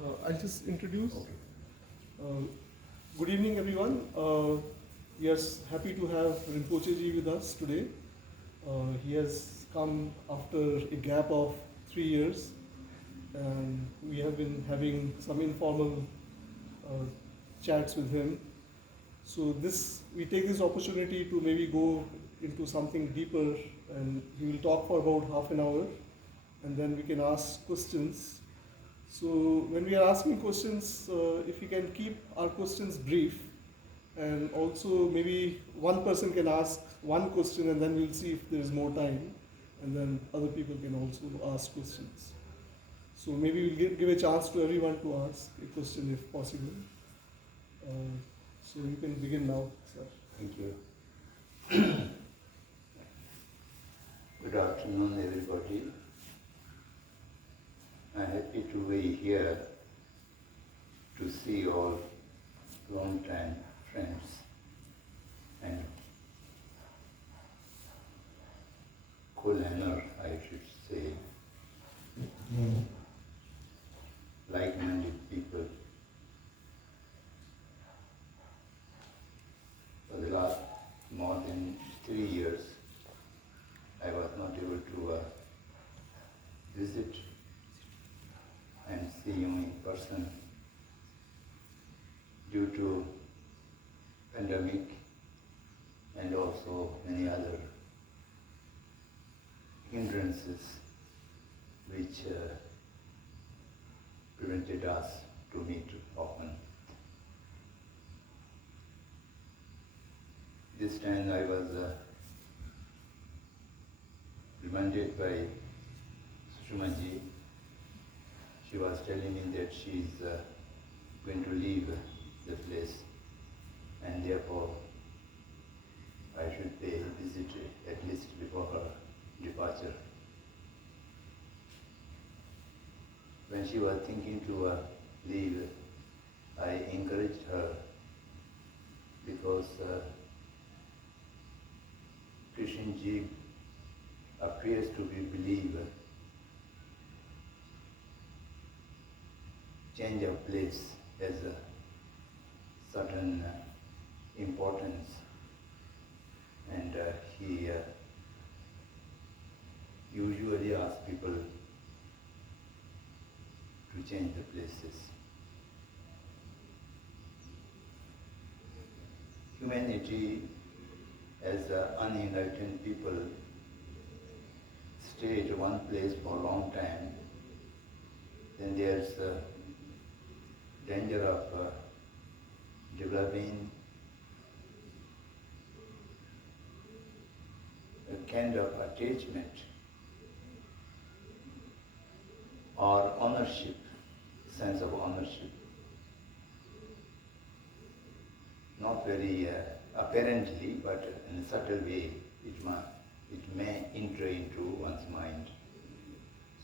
I'll just introduce. Okay. Uh, Good evening, everyone. We are happy to have Rinpoche ji with us today. He has come after a gap of 3 years, and we have been having some informal uh, chats with him. So we take this opportunity to maybe go into something deeper, and he will talk for about half an hour, and then we can ask questions. So when we are asking questions, if we can keep our questions brief, and also maybe one person can ask one question, and then we'll see if there is more time, and then other people can also ask questions. So maybe we'll give a chance to everyone to ask a question if possible. So you can begin now, sir. Thank you. Good afternoon, everybody. I'm happy to be here to see all long-time friends and co-learner, I should say, like-minded people. For the last more than 3 years, I was not able to visit and see you in person due to pandemic and also many other hindrances which prevented us to meet often. This time I was reminded by Sushmaji. She was telling me that she is going to leave the place, and therefore I should pay a visit at least before her departure. When she was thinking to leave, I encouraged her because Krishnamurti appears to be believer. Change of place has a certain importance, and he usually asks people to change the places. Humanity as unenlightened people stay at one place for a long time, then there's a danger of developing a kind of attachment or ownership, sense of ownership. Not very apparently, but in a subtle way, it may enter into one's mind.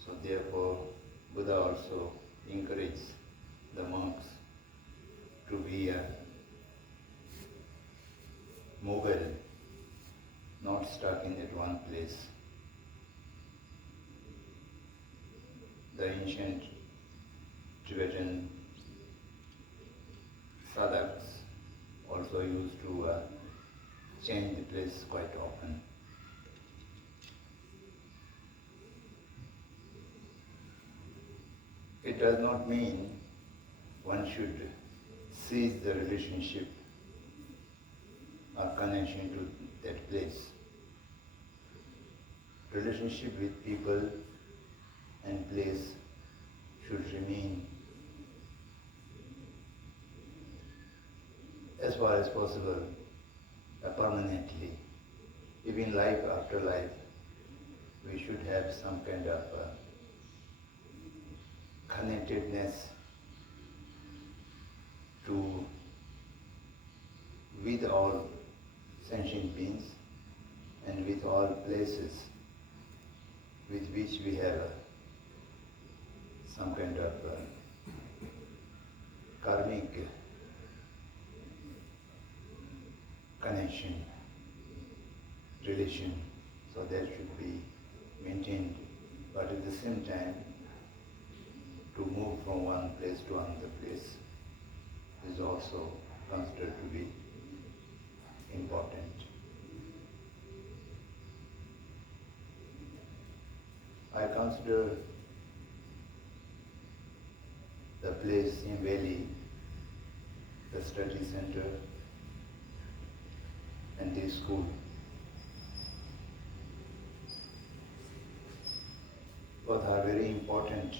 So therefore, Buddha also encourages the monks to be mobile, not stuck in that one place. The ancient Tibetan sadhaks also used to change the place quite often. It does not mean one should cease the relationship or connection to that place. Relationship with people and place should remain as far as possible permanently. Even life after life, we should have some kind of connectedness with all sentient beings and with all places with which we have some kind of karmic connection, relation, so that should be maintained. But at the same time, to move from one place to another place is also considered to be important. I consider the place in Valley, the study center, and the school. Both are very important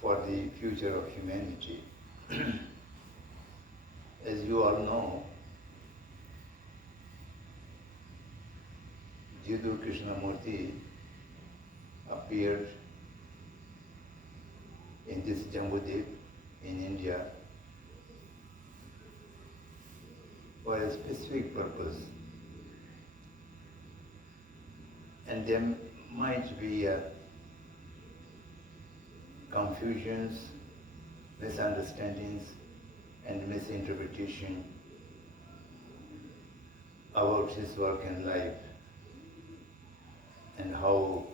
for the future of humanity. As you all know, Jiddu Krishnamurti appeared in this Jambudip in India for a specific purpose. And there might be confusions, misunderstandings, and misinterpretation about his work and life and how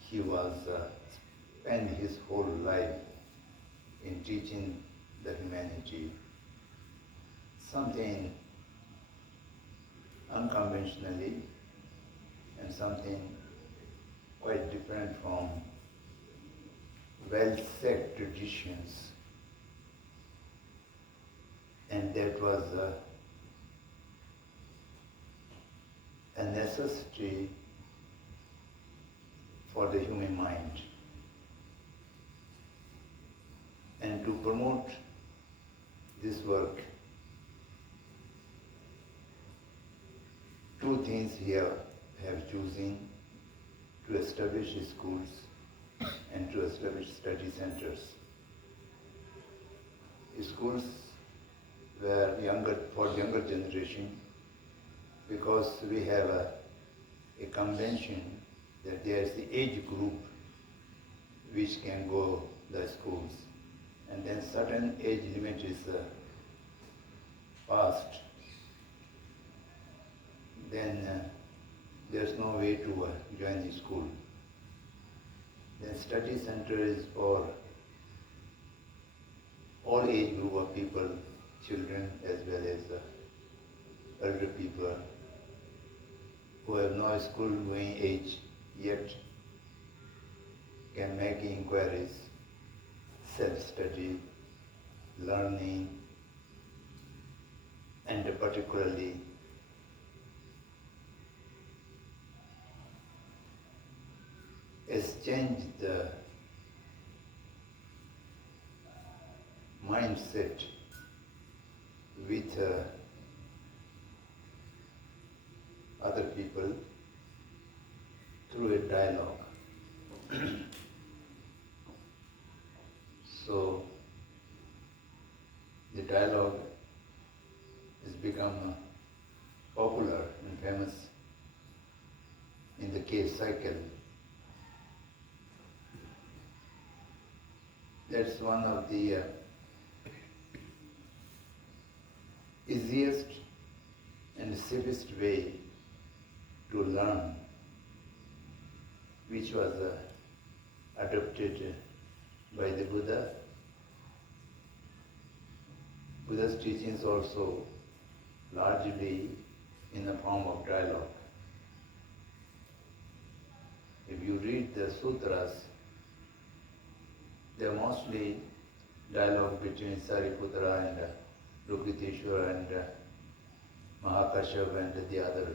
he was spent his whole life in teaching the humanity something unconventionally and something quite different from well-set traditions. And that was a necessity for the human mind. And to promote this work, two things here have chosen: to establish schools and to establish study centers. Schools were for younger generation, because we have a convention that there is the age group which can go the schools, and then certain age limit is passed, then there's no way to join the school. Then study center is for all age group of people, children as well as elder people who have no school going age yet can make inquiries, self-study, learning, and particularly exchange the mindset with other people through a dialogue. So the dialogue has become popular and famous in the cave cycle. That's one of the easiest and safest way to learn, which was adopted by the Buddha. Buddha's teachings also largely in the form of dialogue. If you read the sutras, they are mostly dialogue between Sariputra and Lokiteshvara and Mahakashyapa and the other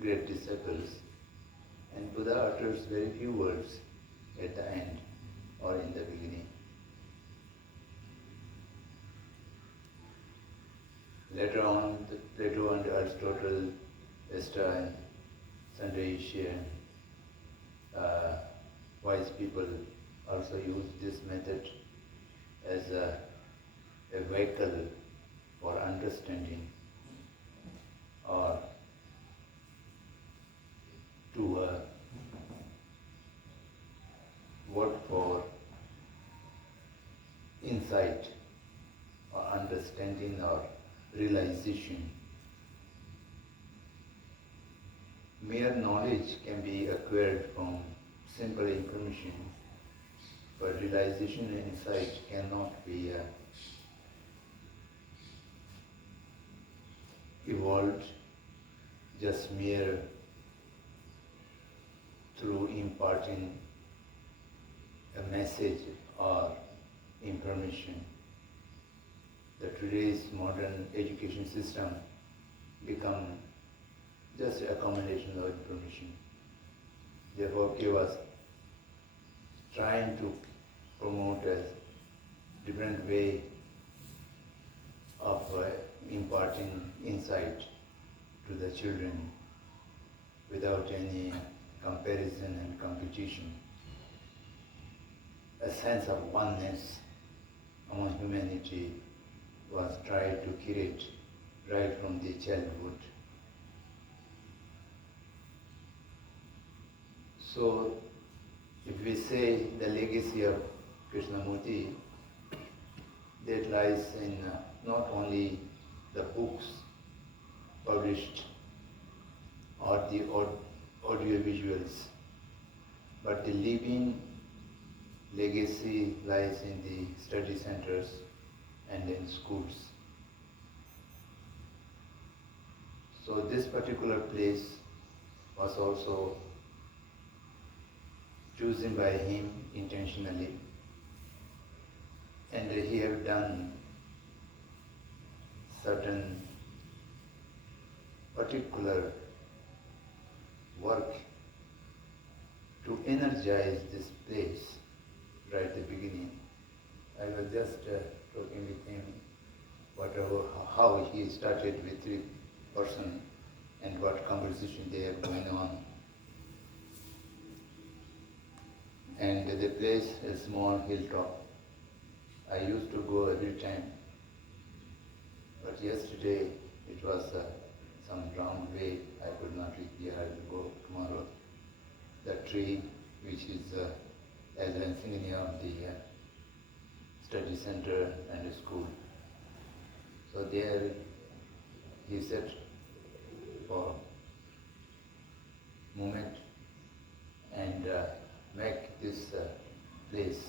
great disciples. And Buddha utters very few words at the end or in the beginning. Later on, Plato and Aristotle, Vesta and Sandrayasha and wise people also use this method as a vehicle for understanding or to work for insight or understanding or realization. Mere knowledge can be acquired from simple information, but realization and insight cannot be evolved just mere through imparting a message or information. The today's modern education system become just a combination of information. Therefore, he was trying to promote a different way of imparting insight to the children without any comparison and competition. A sense of oneness among humanity was tried to create right from the childhood. So, if we say the legacy of Krishnamurti, that lies in not only the books published or the audio visuals, but the living legacy lies in the study centers and in schools. So this particular place was also chosen by him intentionally, and he have done certain particular work to energize this place right at the beginning. I was just talking with him how he started with 3 person and what conversation they have going on. And the place is small hilltop. I used to go every time, but yesterday it was some round way. I could not reach. I will go tomorrow. The tree, which is as an insignia of the study center and school. So there he sat for a moment and make this place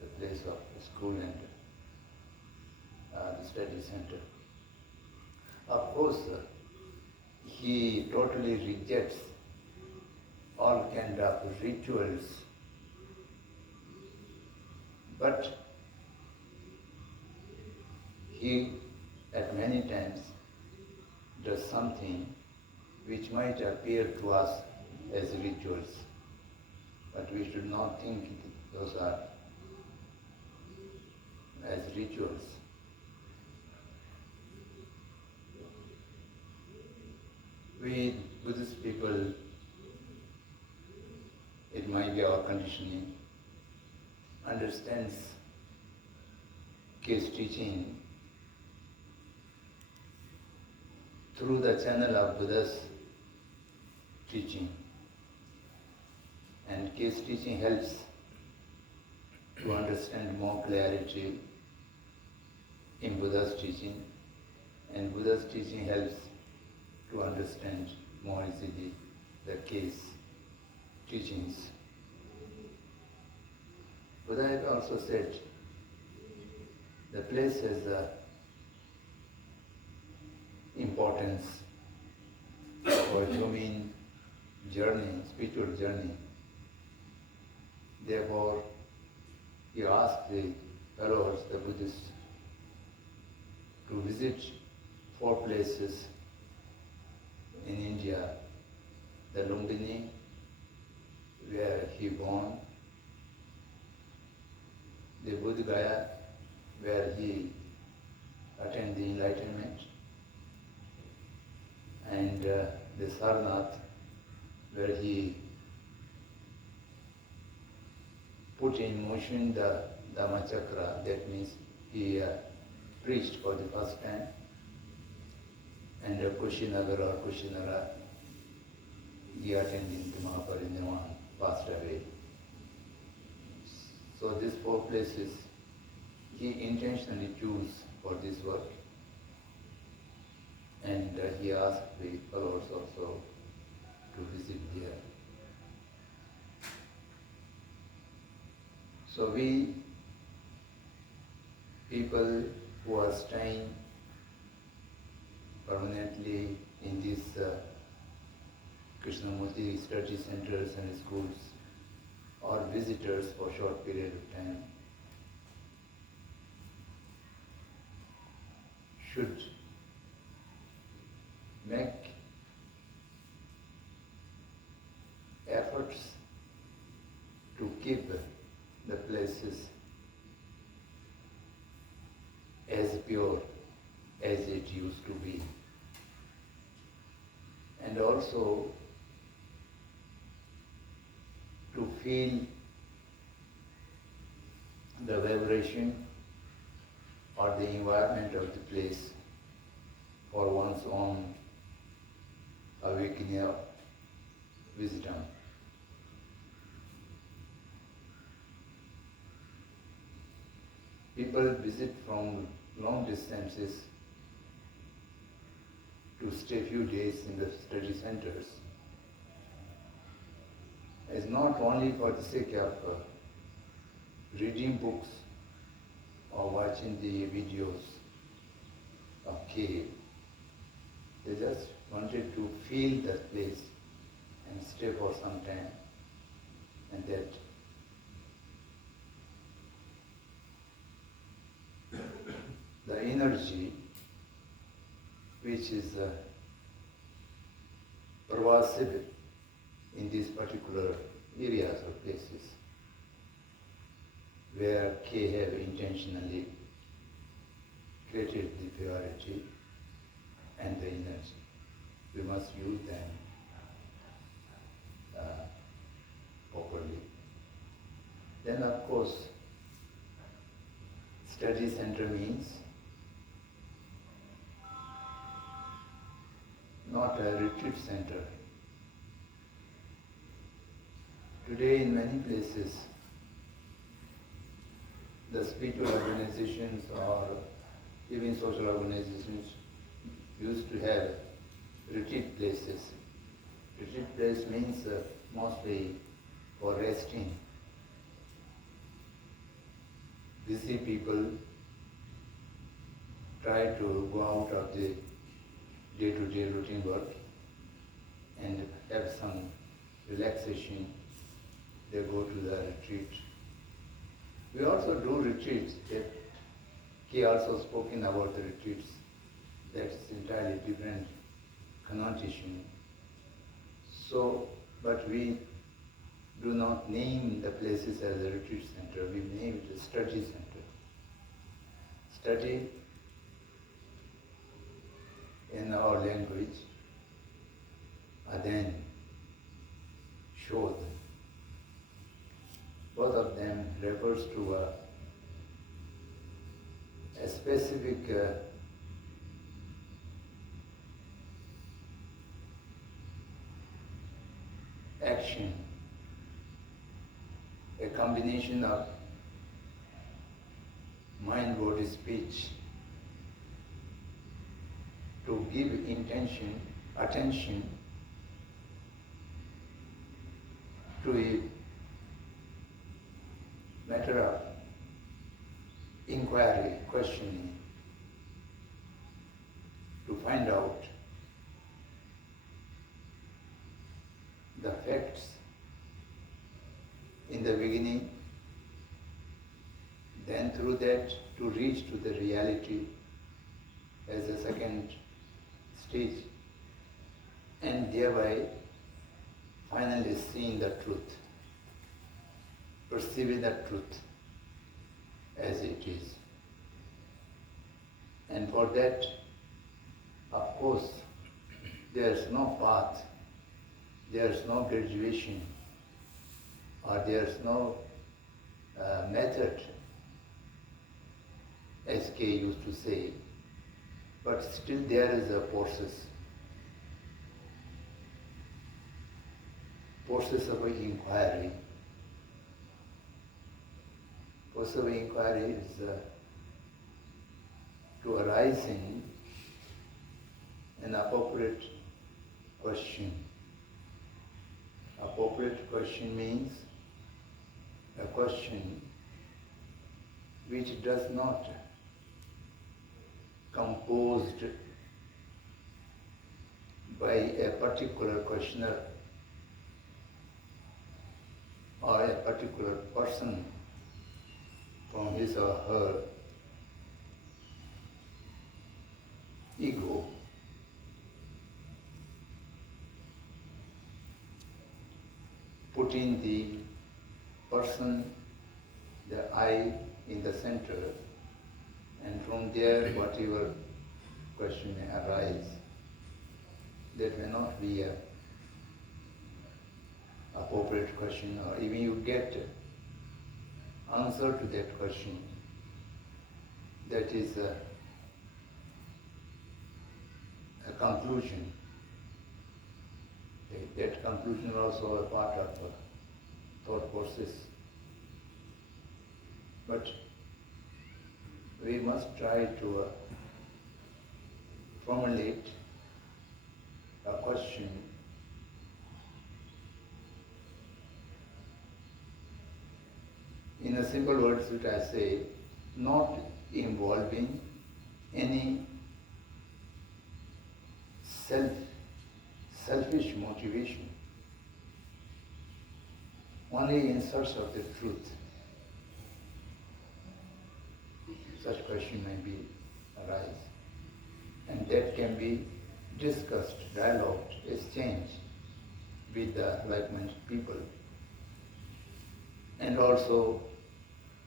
the place of the school and the study center. Of course, he totally rejects all kind of rituals, but he at many times does something which might appear to us as rituals, but we should not think those are as rituals. We Buddhist people, it might be our conditioning, understands case teaching through the channel of Buddha's teaching. And case teaching helps to understand more clarity in Buddha's teaching, and Buddha's teaching helps to understand more easily the case teachings. Buddha had also said the place has the importance for human journey, spiritual journey. Therefore, he asked the followers, the Buddhists, to visit 4 places in India: the Lumbini, where he born; the Bodh Gaya, where he attained the enlightenment; and the Sarnath, where he put in motion the Dhammachakra, that means he preached for the first time, and Kushinagar or Kushinara, he attended the Mahaparinirbana, passed away. So these 4 places he intentionally chose for this work, and he asked the followers also to visit there. So we people who are staying permanently in these Krishnamurti study centers and schools, or visitors for short period of time, should make efforts to keep the places as pure as it used to be. And also to feel the vibration or the environment of the place for one's own awakening of wisdom. People visit from long distances to stay few days in the study centers is not only for the sake of reading books or watching the videos of cave. They just wanted to feel that place and stay for some time, and that the energy which is pervasive in these particular areas or places where K have intentionally created the purity and the energy. We must use them properly. Then of course, study center means not a retreat center. Today in many places, the spiritual organizations or even social organizations used to have retreat places. Retreat place means mostly for resting. Busy people try to go out of the day-to-day routine work and have some relaxation. They go to the retreat. We also do retreats. He also spoken about the retreats. That's entirely different connotation. So, but we do not name the places as a retreat center. We name it a study center. Study in our language, then Shodh. Both of them refers to a specific action, a combination of mind, body, speech, to give attention to a matter of inquiry, questioning, to find out the facts in the beginning, then through that to reach to the reality as a second stage, and thereby finally seeing the truth, perceiving the truth as it is. And for that, of course, there is no path, there is no graduation, or there is no method, as K used to say, but still there is a process of inquiry. Process of inquiry is to arise in an appropriate question. Appropriate question means a question which does not composed by a particular questioner or a particular person from his or her ego, putting the person, the I in the center, and from there whatever question may arise, that may not be a appropriate question, or even you get answer to that question that is a conclusion. That conclusion is also a part of the thought process. But we must try to formulate a question in a simple words, which I say, not involving any selfish motivation, only in search of the truth. Such question may be arise, and that can be discussed, dialogued, exchanged with the like-minded people, and also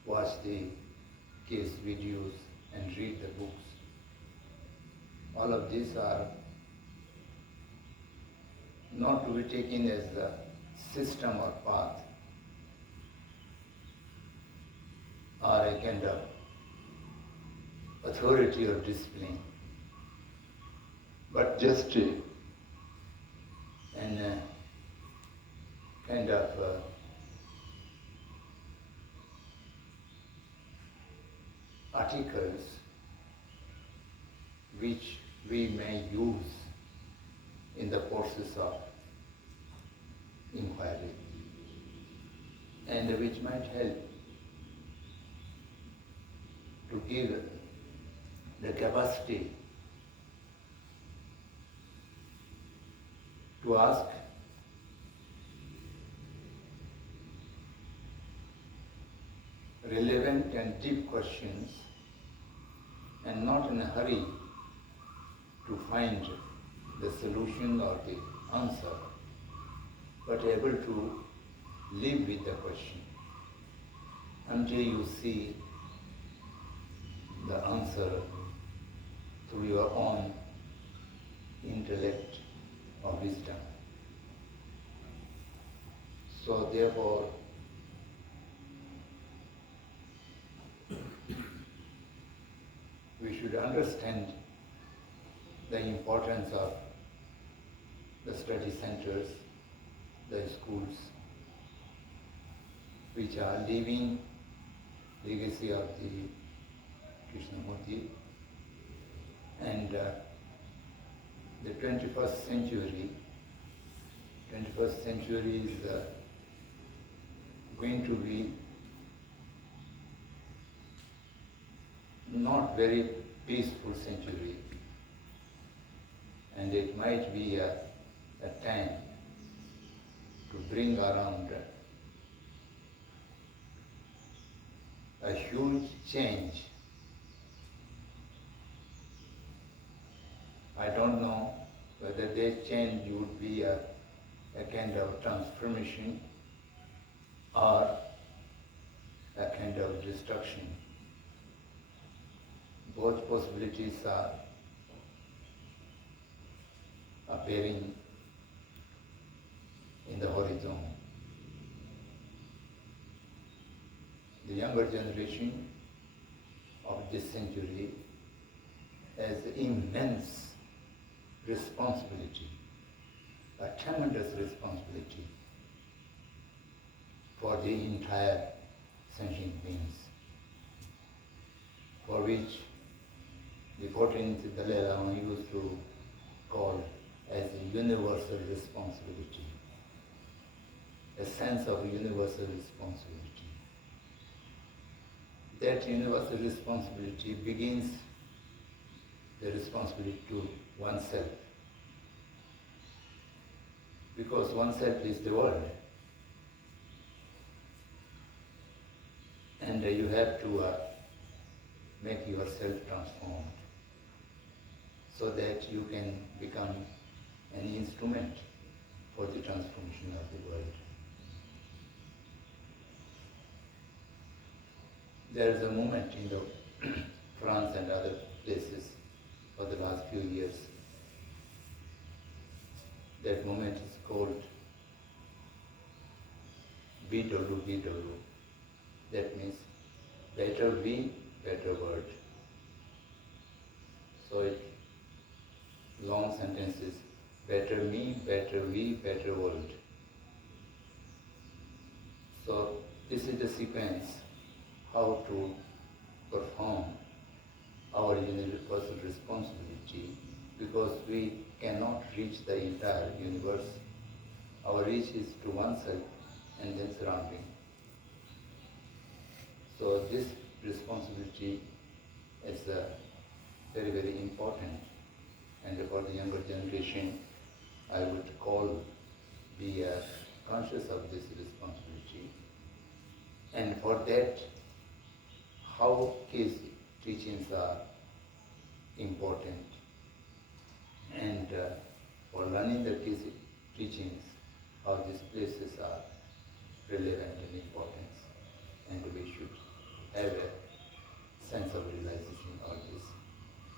watch the case videos and read the books. All of these are not to be taken as the system or path, or a kind of authority or discipline, but just an kind of articles which we may use in the process of inquiry, and which might help to give the capacity to ask relevant and deep questions, and not in a hurry to find the solution or the answer, but able to live with the question until you see the answer through your own intellect or wisdom. So therefore, we should understand the importance of the study centers, the schools, which are living legacy of the Krishnamurti, and the 21st century is going to be not very peaceful century, and it might be a time to bring around a huge change. I don't know whether that change would be a kind of transformation or a kind of destruction. Both possibilities are appearing in the horizon. The younger generation of this century has immense responsibility, a tremendous responsibility for the entire sentient beings, for which the 14th Dalai Lama used to call as a universal responsibility, a sense of universal responsibility. that universal responsibility begins the responsibility to oneself. Because oneself is the world. And you have to make yourself transformed so that you can become an instrument for the transformation of the world. There is a movement in the France and other places for the last few years. That movement is called Bidolu Bidolu. That means better we, better world. So it long sentences, better me, better we, better world. So this is the sequence how to perform our universal responsibility, because we cannot reach the entire universe. Our reach is to oneself and then surrounding. So this responsibility is very, very important. And for the younger generation, I would call be conscious of this responsibility. And for that, how his teachings are important. And for learning the teachings, how these places are relevant and important. And we should have a sense of realization of this.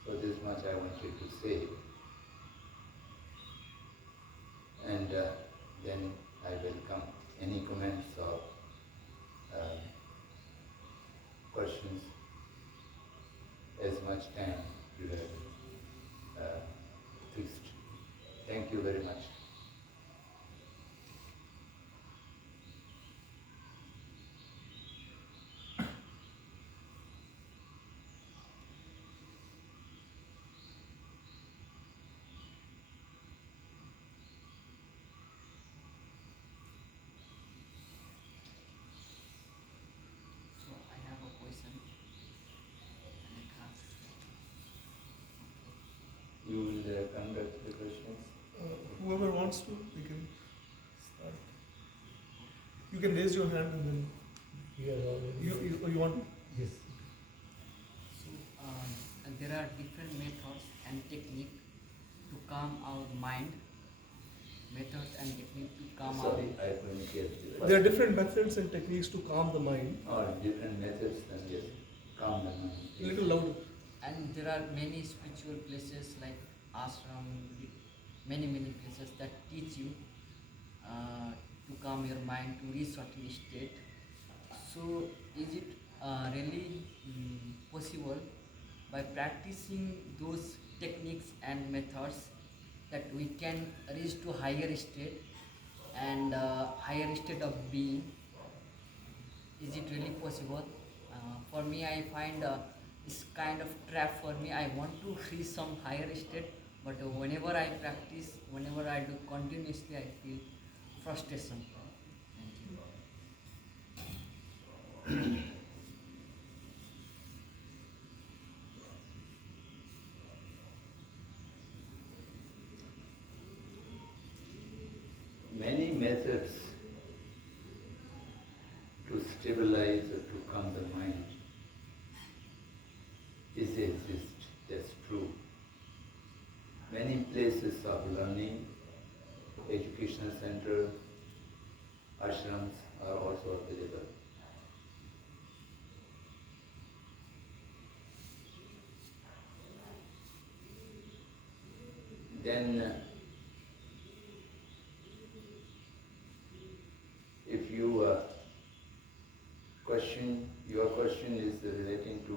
So this much I wanted to say. And then I welcome any comments or questions, as much time you have fixed. Thank you very much. So I have a question. You will conduct the questions. Whoever wants to, they can start. You can raise your hand and then you want. Yes. So there are different methods and technique to calm our mind. Methods and technique to calm our Sorry, I couldn't get the There are different methods and techniques to calm the mind. or different methods, then yes, calm the mind. A little louder. And there are many spiritual places like ashram, many places that teach you to calm your mind to reach certain state. So is it really possible by practicing those techniques and methods that we can reach to higher state and higher state of being? Is it really possible? For me, I find it's kind of trap for me. I want to reach some higher state, but whenever I practice, whenever I do continuously, I feel frustration. Thank you. Many methods to stabilize or to calm the mind exist, that's true. Many places of learning, educational center, ashrams are also available. Then if you your question is relating to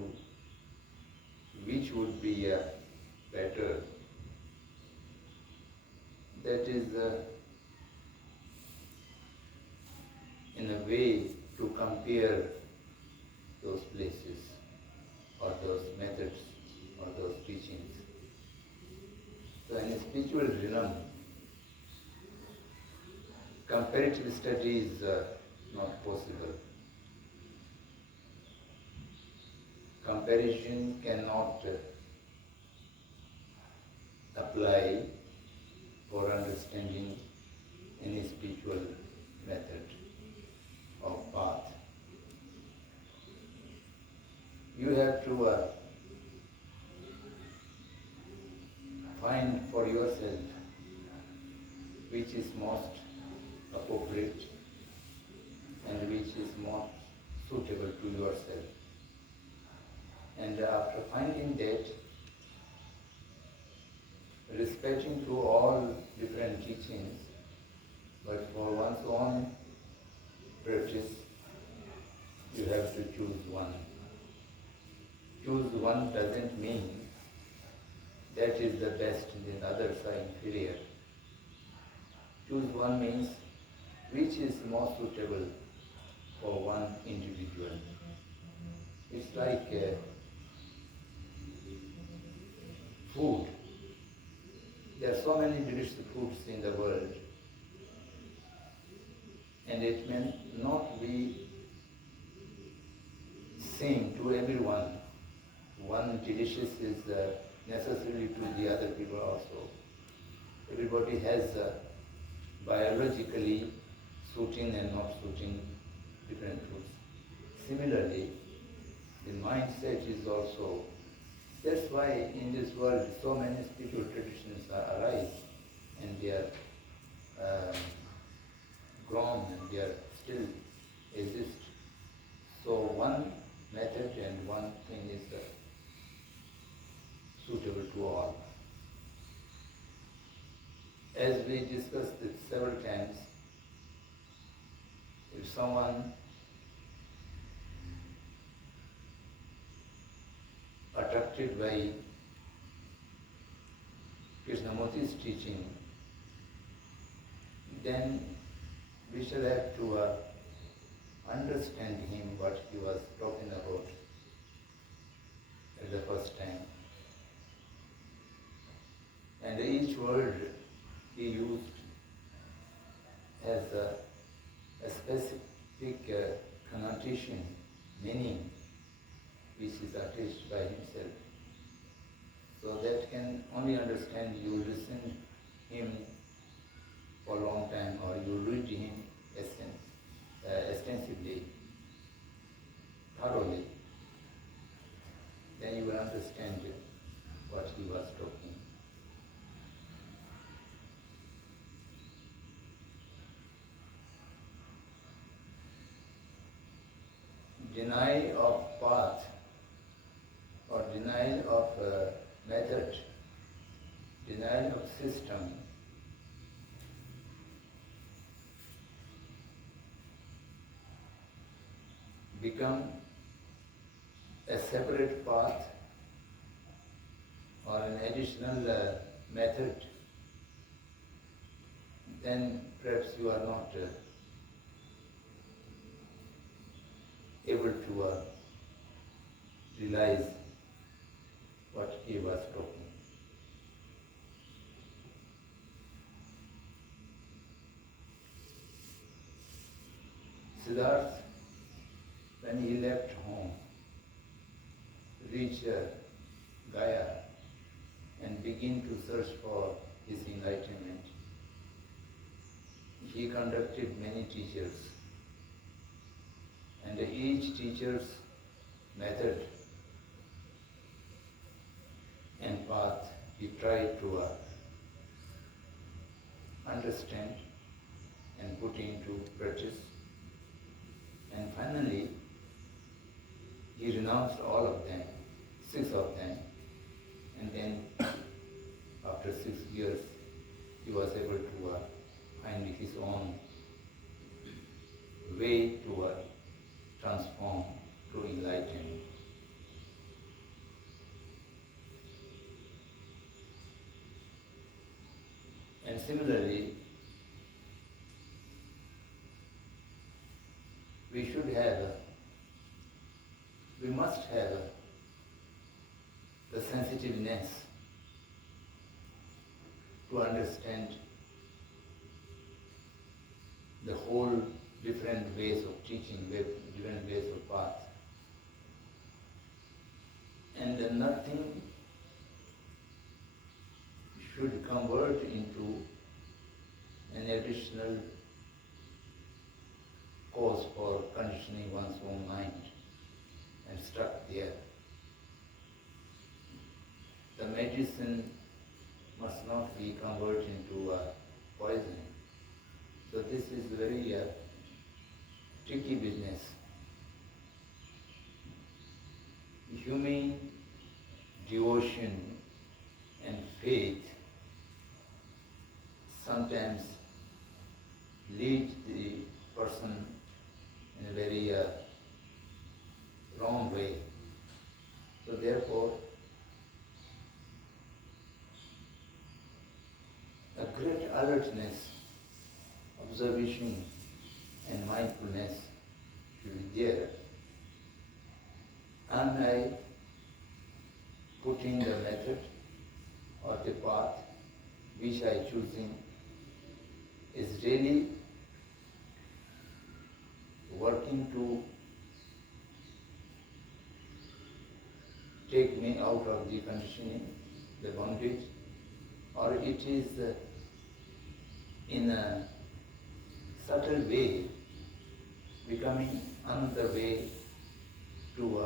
which would be better, that is in a way to compare those places or those methods or those teachings. So in a spiritual realm, comparative study is not possible. comparison cannot apply for understanding any spiritual method or path. You have to find for yourself which is most appropriate and which is most suitable to yourself. And after finding that, respecting to all different teachings, but for one's own practice, you have to choose one. Choose one doesn't mean that is the best and the others are inferior. Choose one means which is more suitable for one individual. It's like food. There are so many delicious foods in the world, and it may not be same to everyone. One delicious is necessary to the other people also. Everybody has biologically suiting and not suiting different foods. Similarly, the mindset is also, that's why in this world so many spiritual traditions arise and they are grown and they are still exist. So one method and one thing is suitable to all. As we discussed it several times, if someone attracted by Krishnamurti's teaching, then we shall have to understand him what he was talking about at the first time. And each word he used has a specific connotation, meaning, which is attached by himself. So that can only understand you listen him for a long time or you read him extensively, thoroughly. Then you will understand what he was talking. Denial of path or denial of method, denial of system become a separate path or an additional method, then perhaps you are not able to realize what he was talking. Siddhartha, when he left home, reached Gaya and began to search for his enlightenment, he conducted many teachers. And each teacher's method and path he tried to understand and put into practice. And finally, he renounced all of them, 6 of them. And then, after 6 years, he was able to find his own way to transform, to enlighten. And similarly, we must have the sensitiveness to understand the whole different ways of teaching, different ways of path. and nothing should convert into an additional cause for conditioning one's own mind and stuck there. The medicine must not be converted into poison. So this is very tricky business. Human devotion and faith sometimes lead the person in a very wrong way. So therefore, a great alertness, observation and mindfulness should be there. Am I putting the method or the path which I choosing is really working to take me out of the conditioning, the bondage, or it is in a subtle way becoming another way to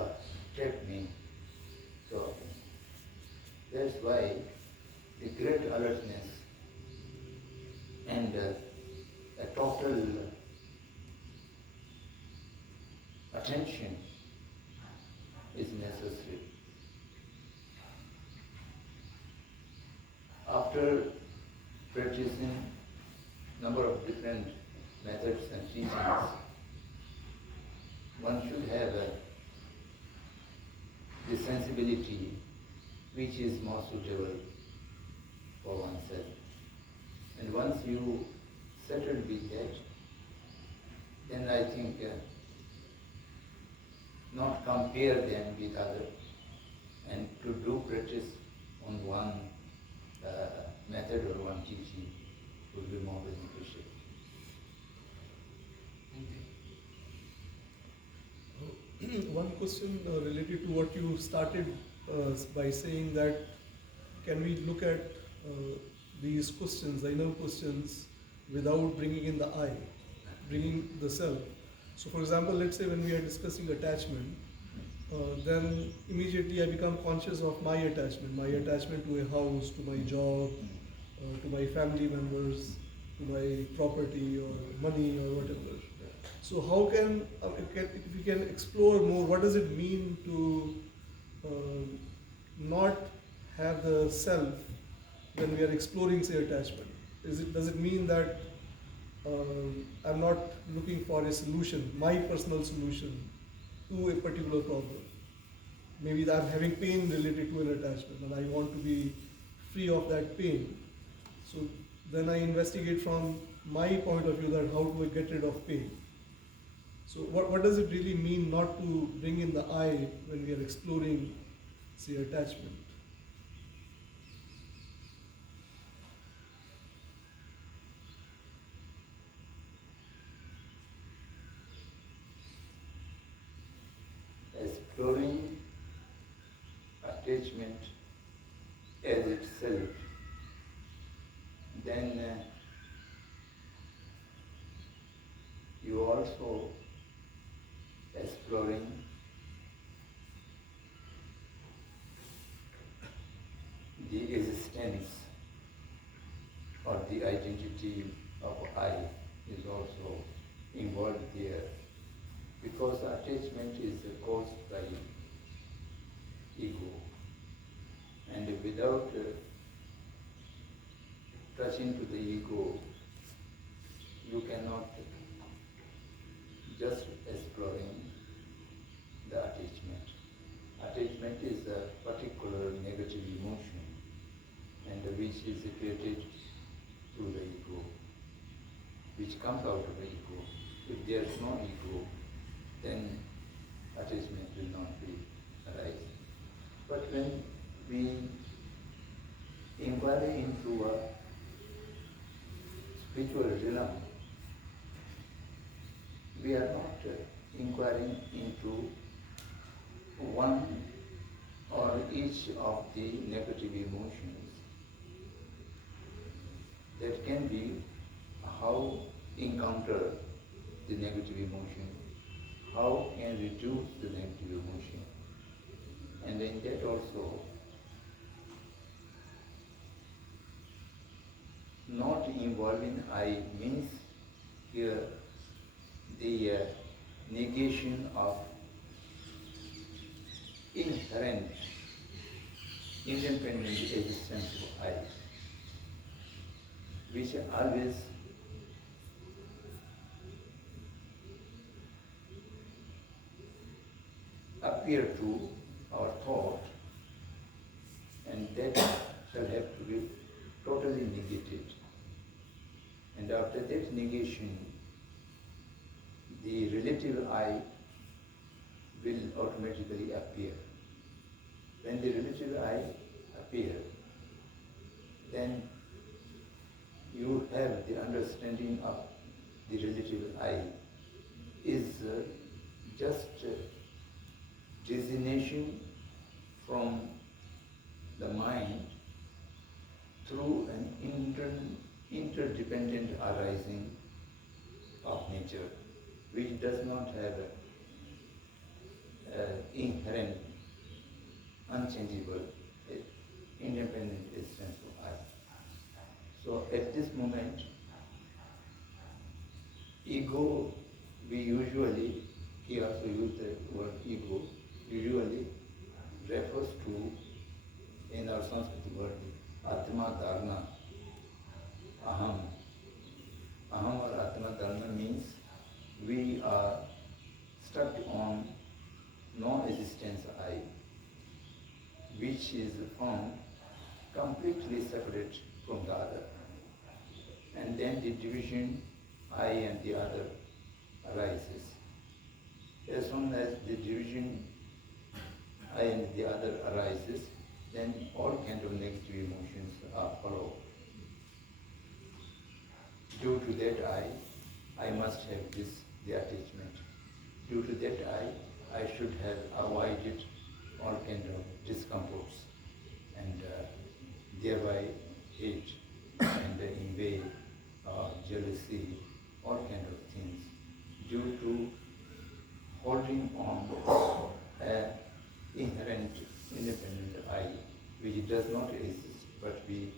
take me. So that's why the great alertness and a total attention is necessary. After practicing number of different methods and teachings, one should have the sensibility which is more suitable for oneself. And once you settle with that, then I think not compare them with others, and to do practice on one method or one teaching would be more beneficial. Thank you. One question related to what you started by saying that can we look at these questions, the inner questions, without bringing in the I, bringing the self. So for example, let's say when we are discussing attachment, then immediately I become conscious of my attachment to a house, to my job, to my family members, to my property or money or whatever. So how if we can explore more, what does it mean to not have the self when we are exploring, say, attachment? Does it mean that I'm not looking for a solution, my personal solution to a particular problem? Maybe I'm having pain related to an attachment and I want to be free of that pain. So then I investigate from my point of view that how do I get rid of pain? So what does it really mean not to bring in the I when we are exploring, say, attachment? Exploring attachment as itself, then you also exploring the existence or the identity of I is also involved there, because attachment is caused by ego, and without touching to the ego, you cannot just exploring the attachment. Attachment is a particular negative emotion, and which is created through the ego, which comes out of the ego. If there is no ego, then attachment will not be arising. But when we inquire into a spiritual realm, we are not inquiring into one or each of the negative emotions, that can be how encounter the negative emotion, how can reduce the negative emotion. And in that also, not involving I means here the negation of inherent independent existence of I, which always appear to our thought, and that shall have to be totally negated. And after that negation, the relative I will automatically appear. When the relative I appear, then you have the understanding of the relative I is just designation from the mind through an interdependent arising of nature, which does not have inherent, unchangeable, independent existence of I. So at this moment, ego, we usually, he also used the word ego, usually refers to, in our Sanskrit word, Atma Dharma, Aham. Aham or Atma Dharma means we are stuck on non-existence I, which is found completely separate from the other. And then the division I and the other arises. As soon as the division I and the other arises, then all kinds of negative emotions are followed. Due to that I must have this, the attachment. Due to that I should have avoided all kinds of discomforts and thereby hate and envy, jealousy, all kinds of things, due to holding on an inherent independent I, which does not exist, but we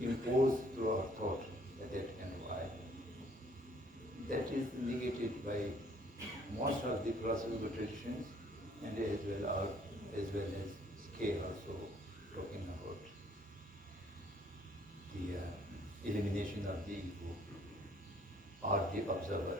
impose through our thought that kind of I. That is negated by most of the philosophical traditions, and as well as K also talking about the elimination of the ego or the observer.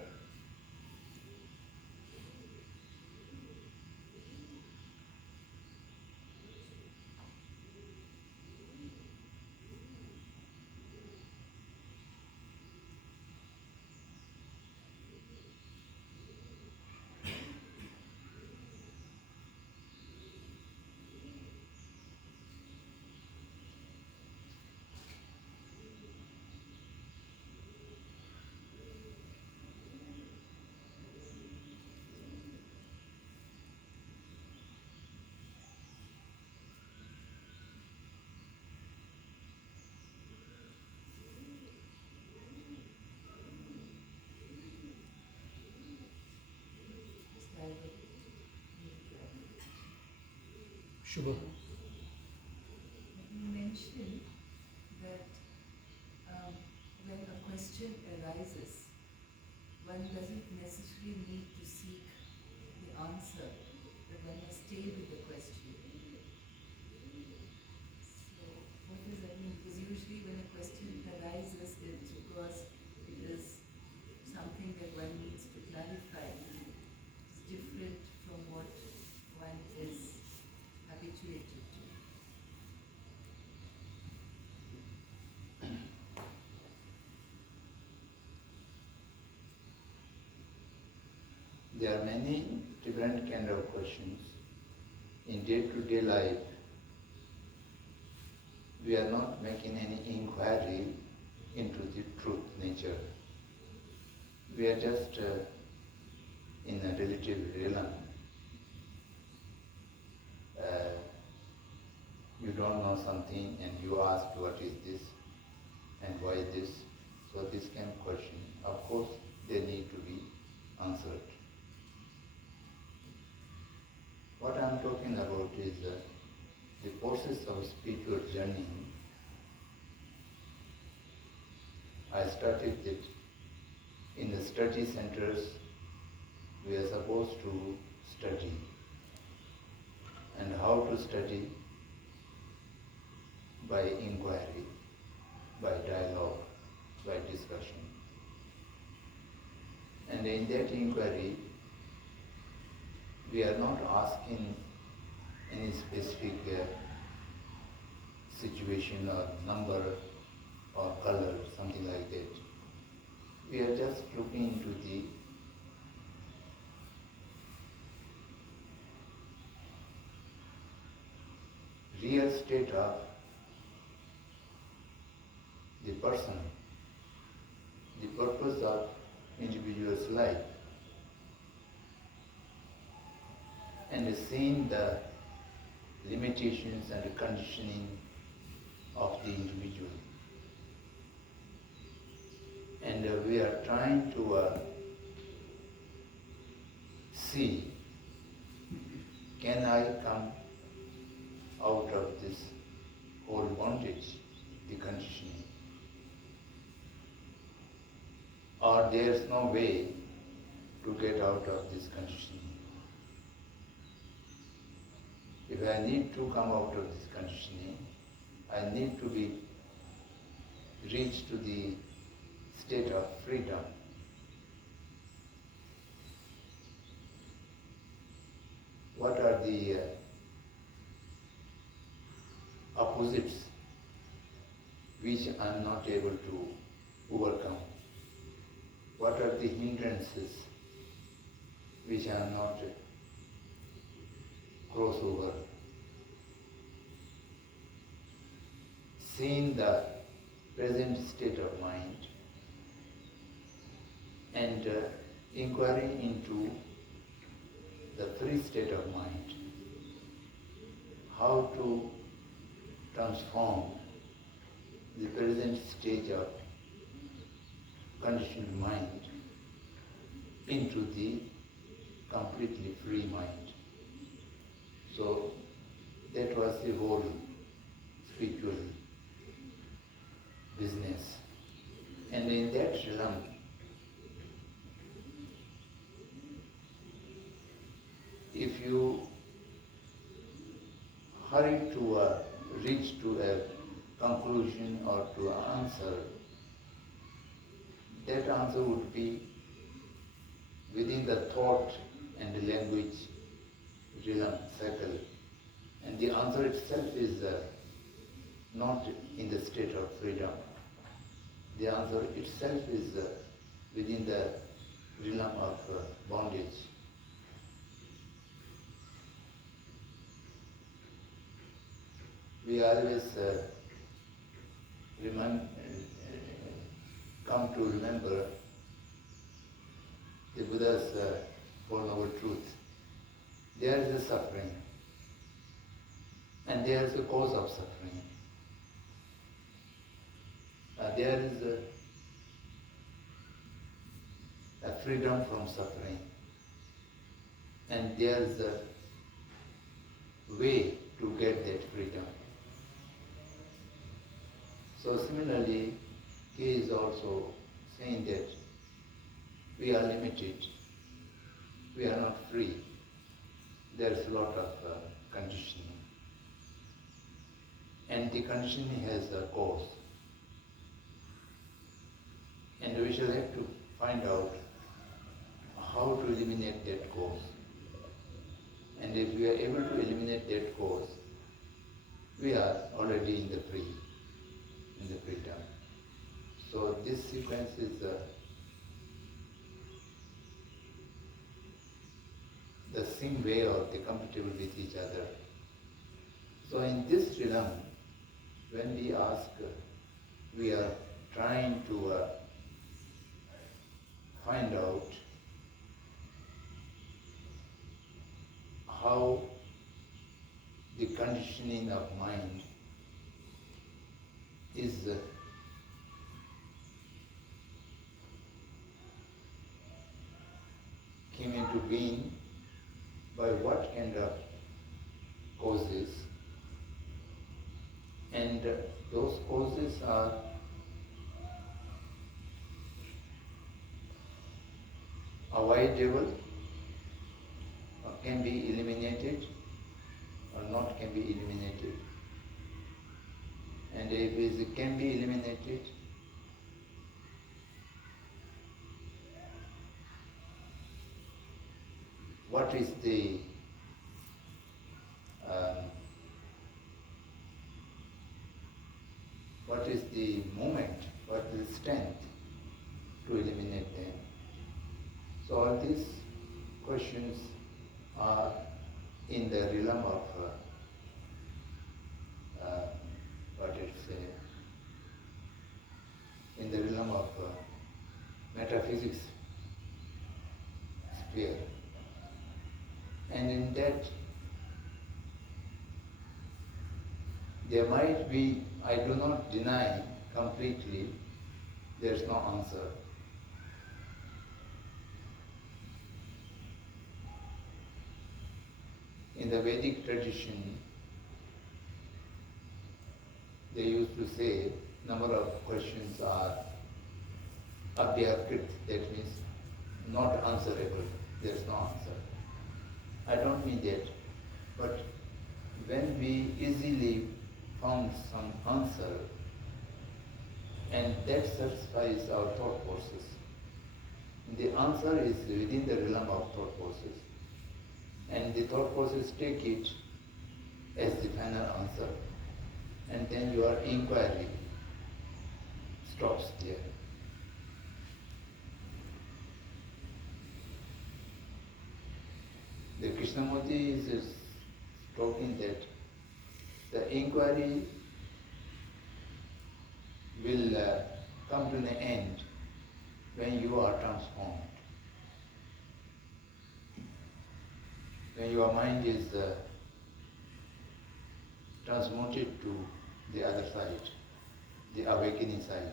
Shubha. You mentioned that when a question arises, one doesn't necessarily need to seek the answer, but one must stay with the question. So what does that mean? Because usually when a question arises, it's because it is something that one needs to clarify. It's different from what one is habituated to. There are many different kind of questions. In day-to-day life, we are not making any inquiry into the truth nature. We are just in a relative realm, don't know something and you ask what is this and why this, so this kind of question, of course, they need to be answered. What I'm talking about is the process of spiritual journey. I started it in the study centers. We are supposed to study. And how to study? By inquiry, by dialogue, by discussion. And in that inquiry, we are not asking any specific situation or number or color, something like that. We are just looking into the real state of the person, the purpose of individual's life, and seeing the limitations and conditioning of the individual. And we are trying to see, can I come out of this whole bondage, the conditioning? Or there's no way to get out of this conditioning. If I need to come out of this conditioning, I need to be reached to the state of freedom. What are the opposites which I am not able to overcome? What are the hindrances which I am not cross over? Seeing the present state of mind and inquiring into the free state of mind, how to transform the present stage of conditioned mind into the completely free mind. So that was the whole spiritual business. And in that realm, if you hurry to reach to a conclusion or to an answer, that answer would be within the thought and the language realm circle. And the answer itself is not in the state of freedom. The answer itself is within the realm of bondage. We always come to remember the Buddha's Four Noble Truths. There is a suffering, and there is a cause of suffering. There is a freedom from suffering, and there is a way to get that freedom. So similarly, he is also saying that we are limited, we are not free. There is a lot of conditioning. And the conditioning has a cause. And we shall have to find out how to eliminate that cause. And if we are able to eliminate that cause, we are already in the freedom. So this sequence is the same way or they compatible with each other. So in this realm, when we ask, we are trying to find out how the conditioning of mind is came into being by what kind of causes, and those causes are avoidable, or can be eliminated, or not can be eliminated. And if it can be eliminated, what is the moment, what is the strength to eliminate them? So all these questions are in the realm of in the realm of metaphysics sphere. And in that, there might be, I do not deny completely, there is no answer. In the Vedic tradition, they used to say number of questions are abhyakrit, that means not answerable, there is no answer. I don't mean that, but when we easily found some answer and that satisfies our thought process, the answer is within the realm of thought process, and the thought process take it as the final answer, and then your inquiry stops there. The Krishnamurti is talking that the inquiry will come to an end when you are transformed. When your mind is transmuted to the other side, the awakening side.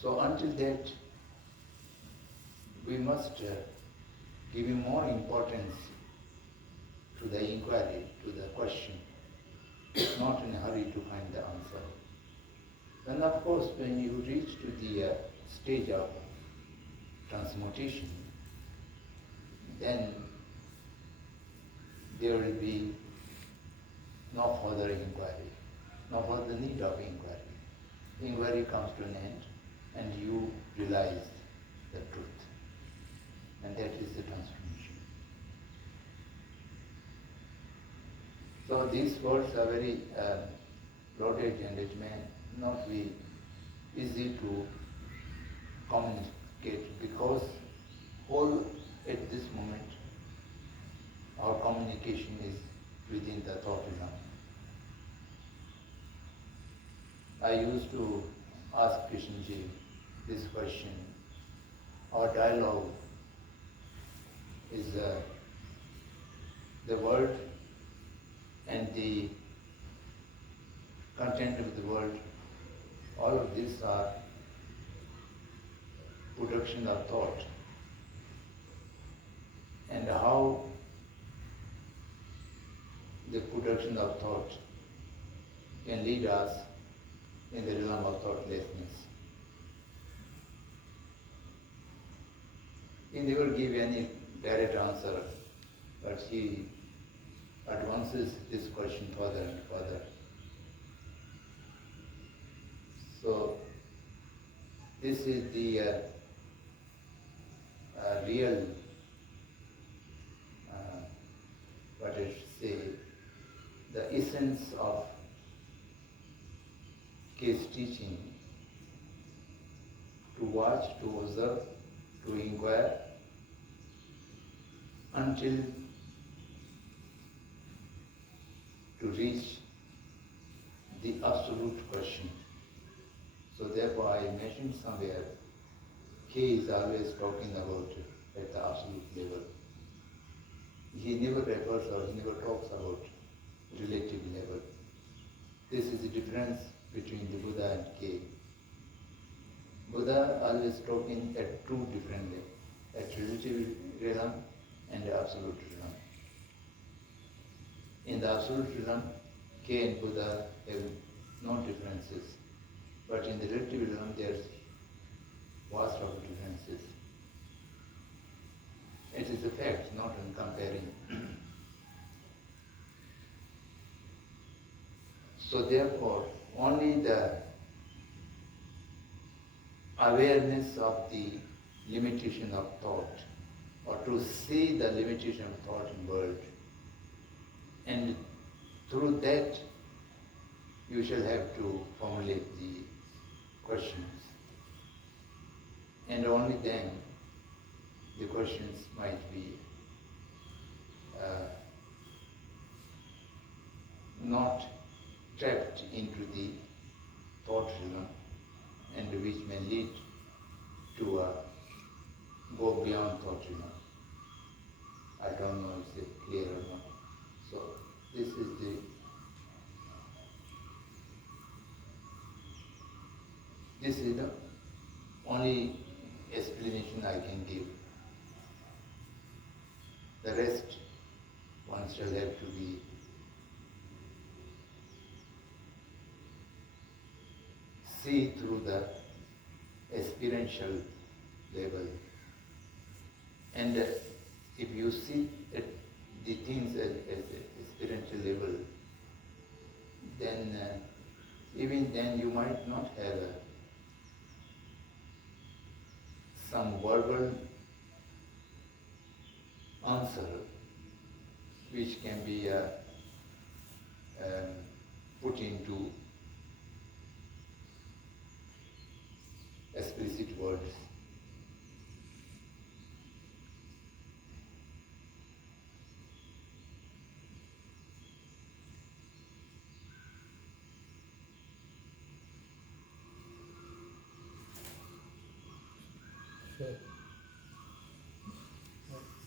So until that, we must give more importance to the inquiry, to the question, not in a hurry to find the answer. And of course, when you reach to the stage of transmutation, then there will be no further inquiry, no further need of inquiry. Inquiry comes to an end and you realize the truth. And that is the transformation. So these words are very loaded, and it may not be easy to communicate, because whole at this moment our communication is within the thought realm. I used to ask Krishnji this question. Our dialogue is the world and the content of the world. All of these are production of thought. And how the production of thought can lead us in the realm of thoughtlessness. He never gave any direct answer, but he advances this question further and further. So this is the real, what I should say, the essence of case teaching: to watch, to observe, to inquire, until to reach the absolute question. So therefore I mentioned somewhere, K is always talking about at the absolute level. He never refers or he never talks about relative level. This is the difference between the Buddha and K. Buddha always talking at two different levels, at relative realm and the absolute realm. In the absolute realm, K and Buddha have no differences, but in the relative realm there's vast of differences. It is a fact, not in comparing. So therefore, only the awareness of the limitation of thought, or to see the limitation of thought in the world, and through that you shall have to formulate the questions. And only then the questions might be not trapped into the thought realm, and which may lead to go beyond thought realm. I don't know if it's clear or not. So this is the only explanation I can give. The rest one shall have to be see through the experiential level. And if you see at the things at experiential level, then even then you might not have some verbal answer which can be put into explicit words.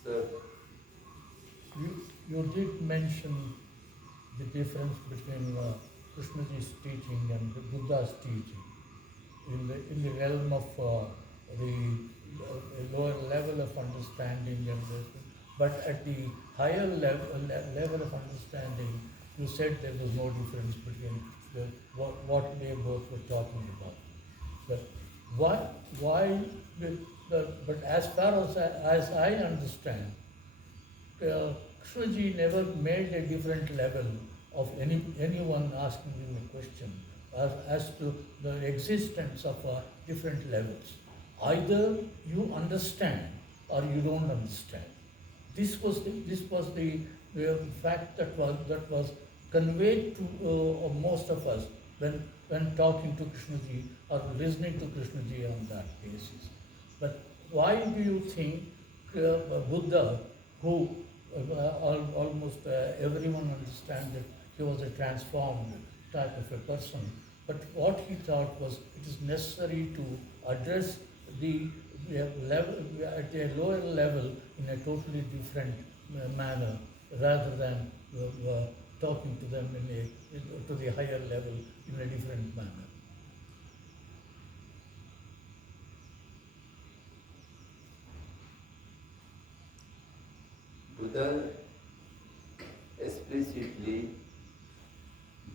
So, you did mention the difference between Krishnaji's teaching and the Buddha's teaching. In the realm of the lower level of understanding and this, but at the higher level of understanding, you said there was no difference between what they both were talking about. But but as far as I understand, Krishnaji never made a different level of anyone asking him a question as to the existence of different levels. Either you understand or you don't understand. This was the fact that was conveyed to most of us when talking to Krishnaji or listening to Krishnaji on that basis. But why do you think Buddha, who almost everyone understands that he was a transformed type of a person, but what he thought was it is necessary to address the level at a lower level in a totally different manner, rather than talking to them to the higher level in a different manner. Buddha explicitly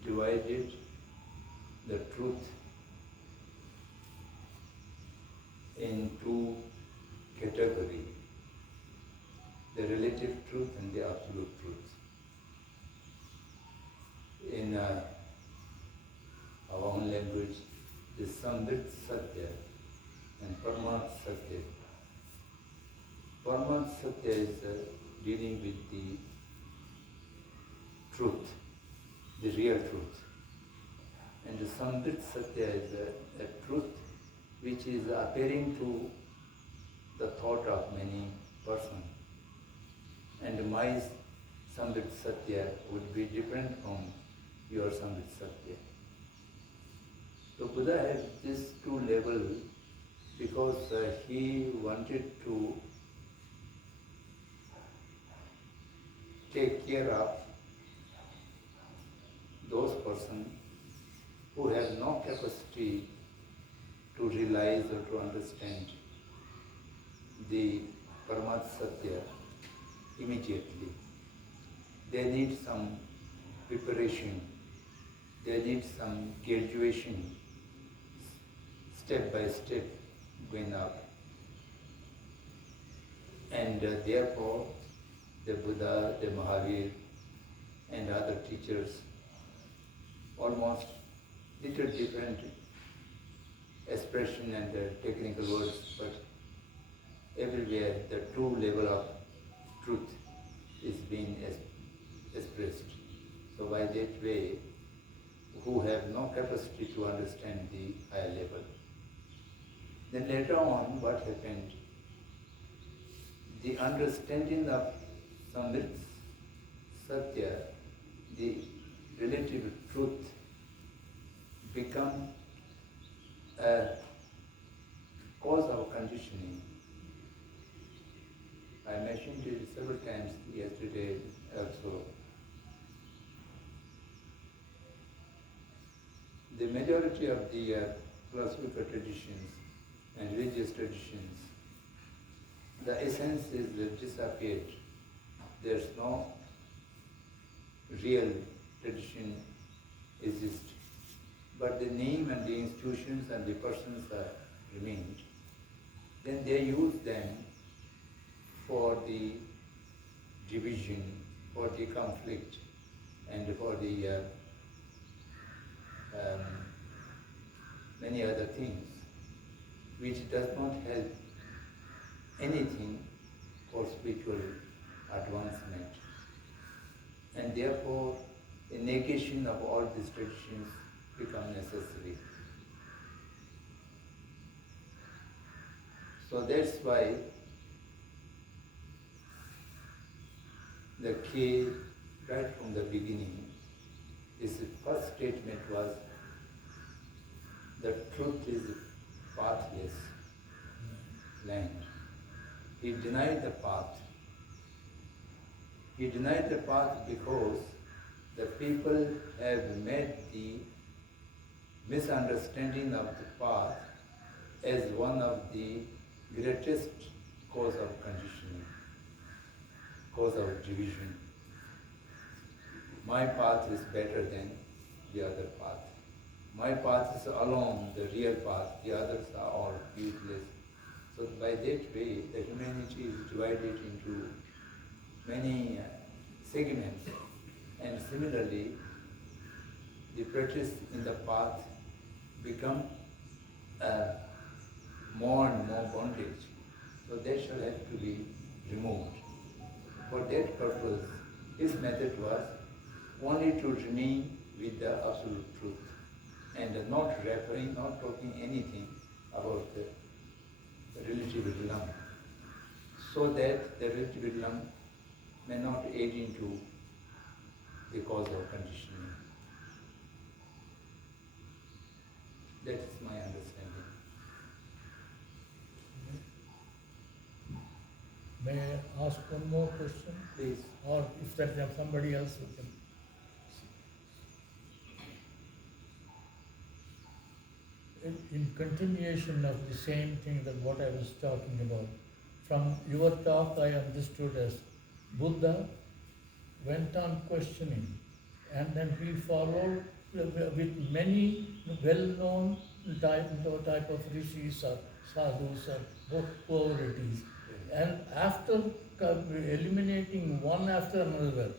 divided the truth in two categories, the relative truth and the absolute truth. In our own language, the Samdhong Satya and Paramarth Satya. Paramarth Satya is dealing with the truth, the real truth. And the Samdhong Satya is a truth which is appearing to the thought of many persons. And my Samdhong Satya would be different from your Samdhong Satya. So Buddha had these two levels because he wanted to take care of those persons who have no capacity to realize or to understand the Paramat Satya immediately. They need some preparation, they need some graduation, step by step going up. And therefore, the Buddha, the Mahavir, and other teachers almost little different expression and technical words, but everywhere the true level of truth is being expressed. So by that way, who have no capacity to understand the higher level. Then later on, what happened? The understanding of Samdhong, Satya, the relative truth, become a cause of conditioning. I mentioned it several times yesterday also. The majority of the philosophical traditions and religious traditions, the essence is disappeared. There's no real tradition exists. But the name and the institutions and the persons are remained. Then they use them for the division, for the conflict, and for the many other things, which does not help anything for spiritual advancement. And therefore, a negation of all these traditions become necessary. So that's why the key right from the beginning, his first statement was, the truth is pathless land. He denied the path. He denied the path because the people have made the misunderstanding of the path as one of the greatest cause of conditioning, cause of division. My path is better than the other path. My path is alone the real path, the others are all useless. So by that way, the humanity is divided into many segments, and similarly, the practice in the path become more and more bondage. So that shall have to be removed. For that purpose, his method was only to remain with the absolute truth and not referring, not talking anything about the relative realm, so that the relative realm may not aid into the cause of conditioning. That is my understanding. May I ask one more question? Please. Or if there is somebody else who can. In continuation of the same thing that what I was talking about, from your talk I understood as Buddha went on questioning, and then he followed with many well-known type of rishis or sadhus or whoever it is. And after eliminating one after another,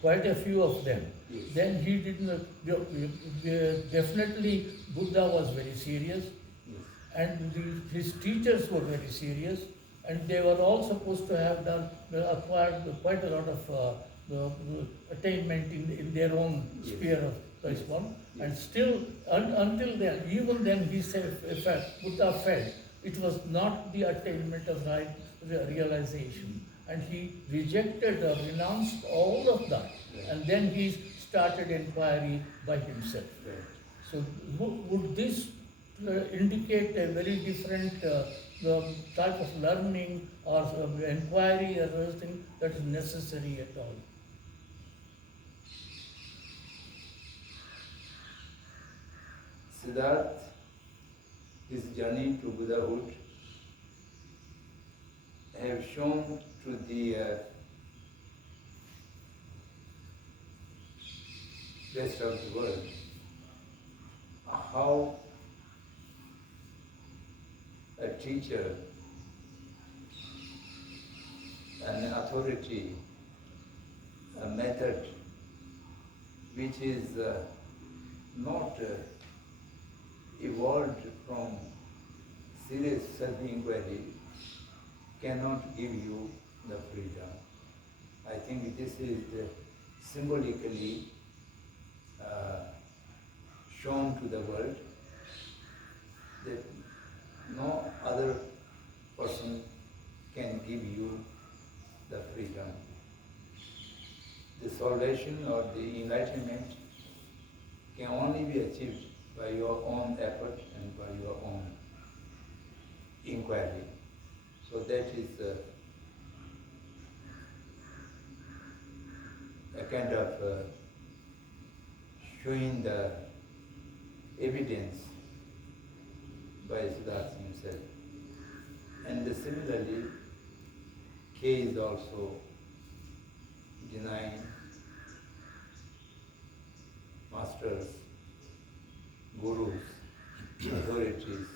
quite a few of them, Yes. then he didn't, definitely Buddha was very serious, Yes. and his teachers were very serious, and they were all supposed to have acquired quite a lot of attainment in their own Yes. sphere of response. Yes. And still, until then, even then he said, Buddha felt it was not the attainment of right realization. And he rejected or renounced all of that. Right. And then he started inquiry by himself. Right. So would this indicate a very different type of learning or inquiry or anything that is necessary at all? Siddhartha, his journey to Buddhahood, have shown to the rest of the world how a teacher, an authority, a method which is not evolved from serious self-inquiry cannot give you the freedom. I think this is symbolically shown to the world that no other person can give you the freedom. The salvation or the enlightenment can only be achieved by your own effort and by your own inquiry. So that is a kind of showing the evidence by Siddhartha himself. And similarly, K is also denying masters, gurus, authorities,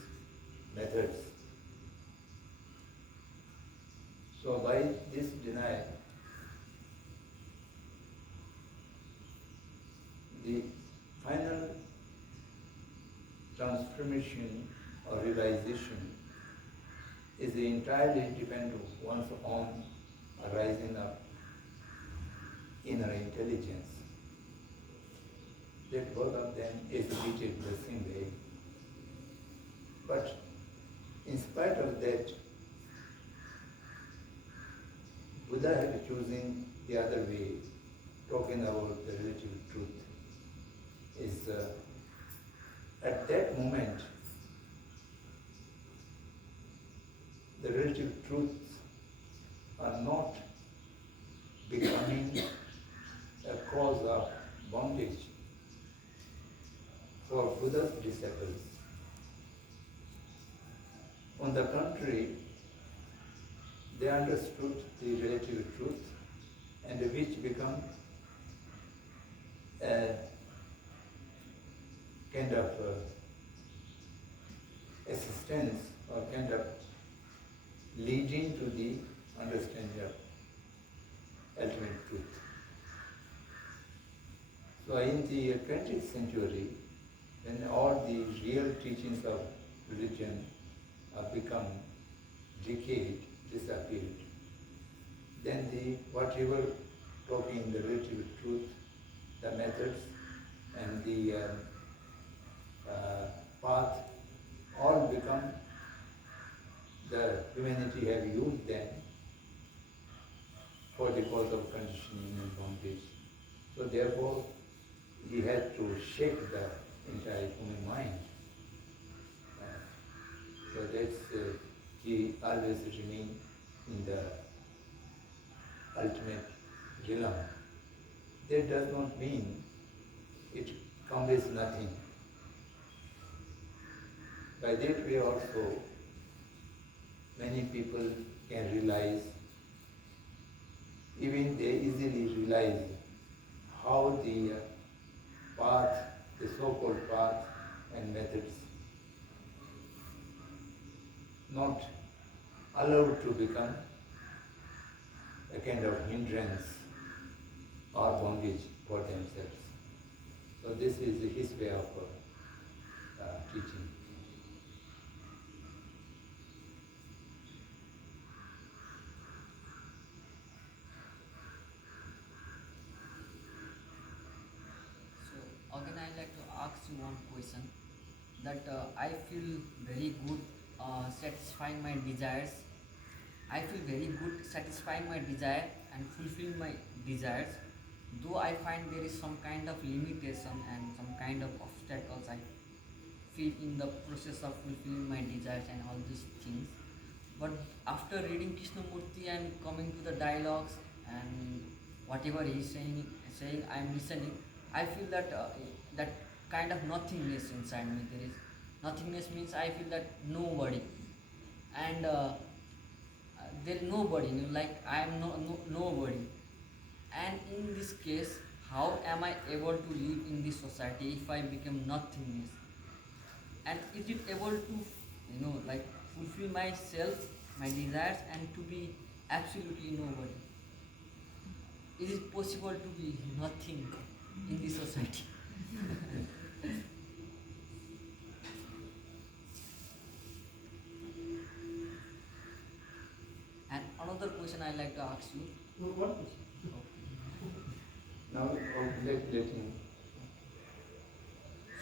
methods. So by this denial, the final transformation or realization is entirely dependent on one's own arising up inner intelligence. That both of them is treated the same way. But in spite of that, Buddha had chosen the other way, talking about the relative truth, is at that moment, the relative truths are not becoming a cause of bondage for Buddha's disciples. On the contrary, they understood the relative truth and which become a kind of assistance or kind of leading to the understanding of ultimate truth. So in the 20th century, when all the real teachings of religion have become decayed, disappeared, then the whatever talking the relative truth, the methods and the path all become the humanity have used them for the cause of conditioning and bondage. So therefore, he had to shake the entire human mind. So that's he always remain in the ultimate realm. That does not mean it conveys nothing. By that way also, many people can realize, even they easily realize how the path, the so-called path and methods, not allowed to become a kind of hindrance or bondage for themselves. So this is his way of teaching. So again, I'd like to ask you one question. That I feel very good satisfying my desires. I feel very good satisfying my desire and fulfilling my desires. Though I find there is some kind of limitation and some kind of obstacles I feel in the process of fulfilling my desires and all these things. But after reading Krishnamurti and coming to the dialogues and whatever he is saying I'm listening. I feel that that kind of nothingness inside me. There is nothingness means I feel that nobody, and there is nobody. Like I am nobody. And in this case, how am I able to live in this society if I become nothingness? And is it able to, like fulfill myself, my desires, and to be absolutely nobody? Is it possible to be nothing in this society? And another question I like to ask you. What? Now, let him.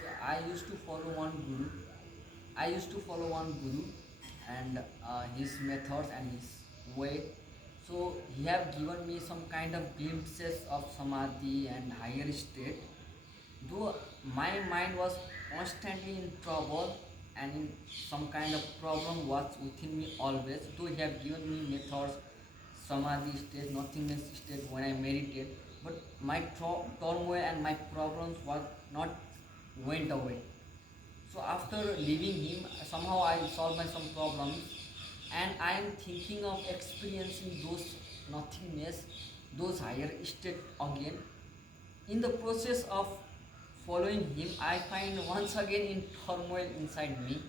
So I used to follow one guru. I used to follow one guru, and his methods and his way. So he have given me some kind of glimpses of samadhi and higher state. Though my mind was constantly in trouble and in some kind of problem was within me always, though he have given me methods, samadhi state, nothingness state when I meditate, but my turmoil and my problems was not went away. So after leaving him, somehow I solved my some problems, and I am thinking of experiencing those nothingness, those higher state again. In the process of following him, I find once again in turmoil inside me.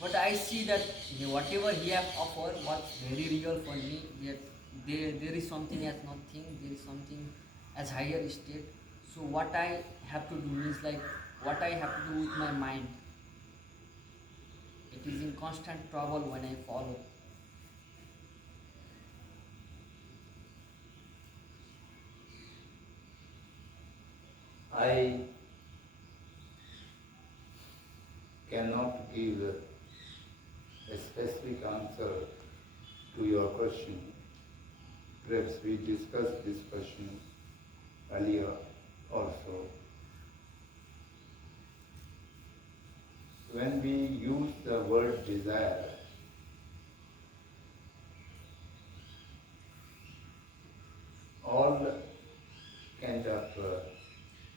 But I see that whatever he has offered was very real for me. That there is something as nothing, there is something as higher state. So what I have to do is like what I have to do with my mind. It is in constant trouble when I follow. I cannot give a specific answer to your question. Perhaps we discussed this question earlier also. When we use the word desire, all kind of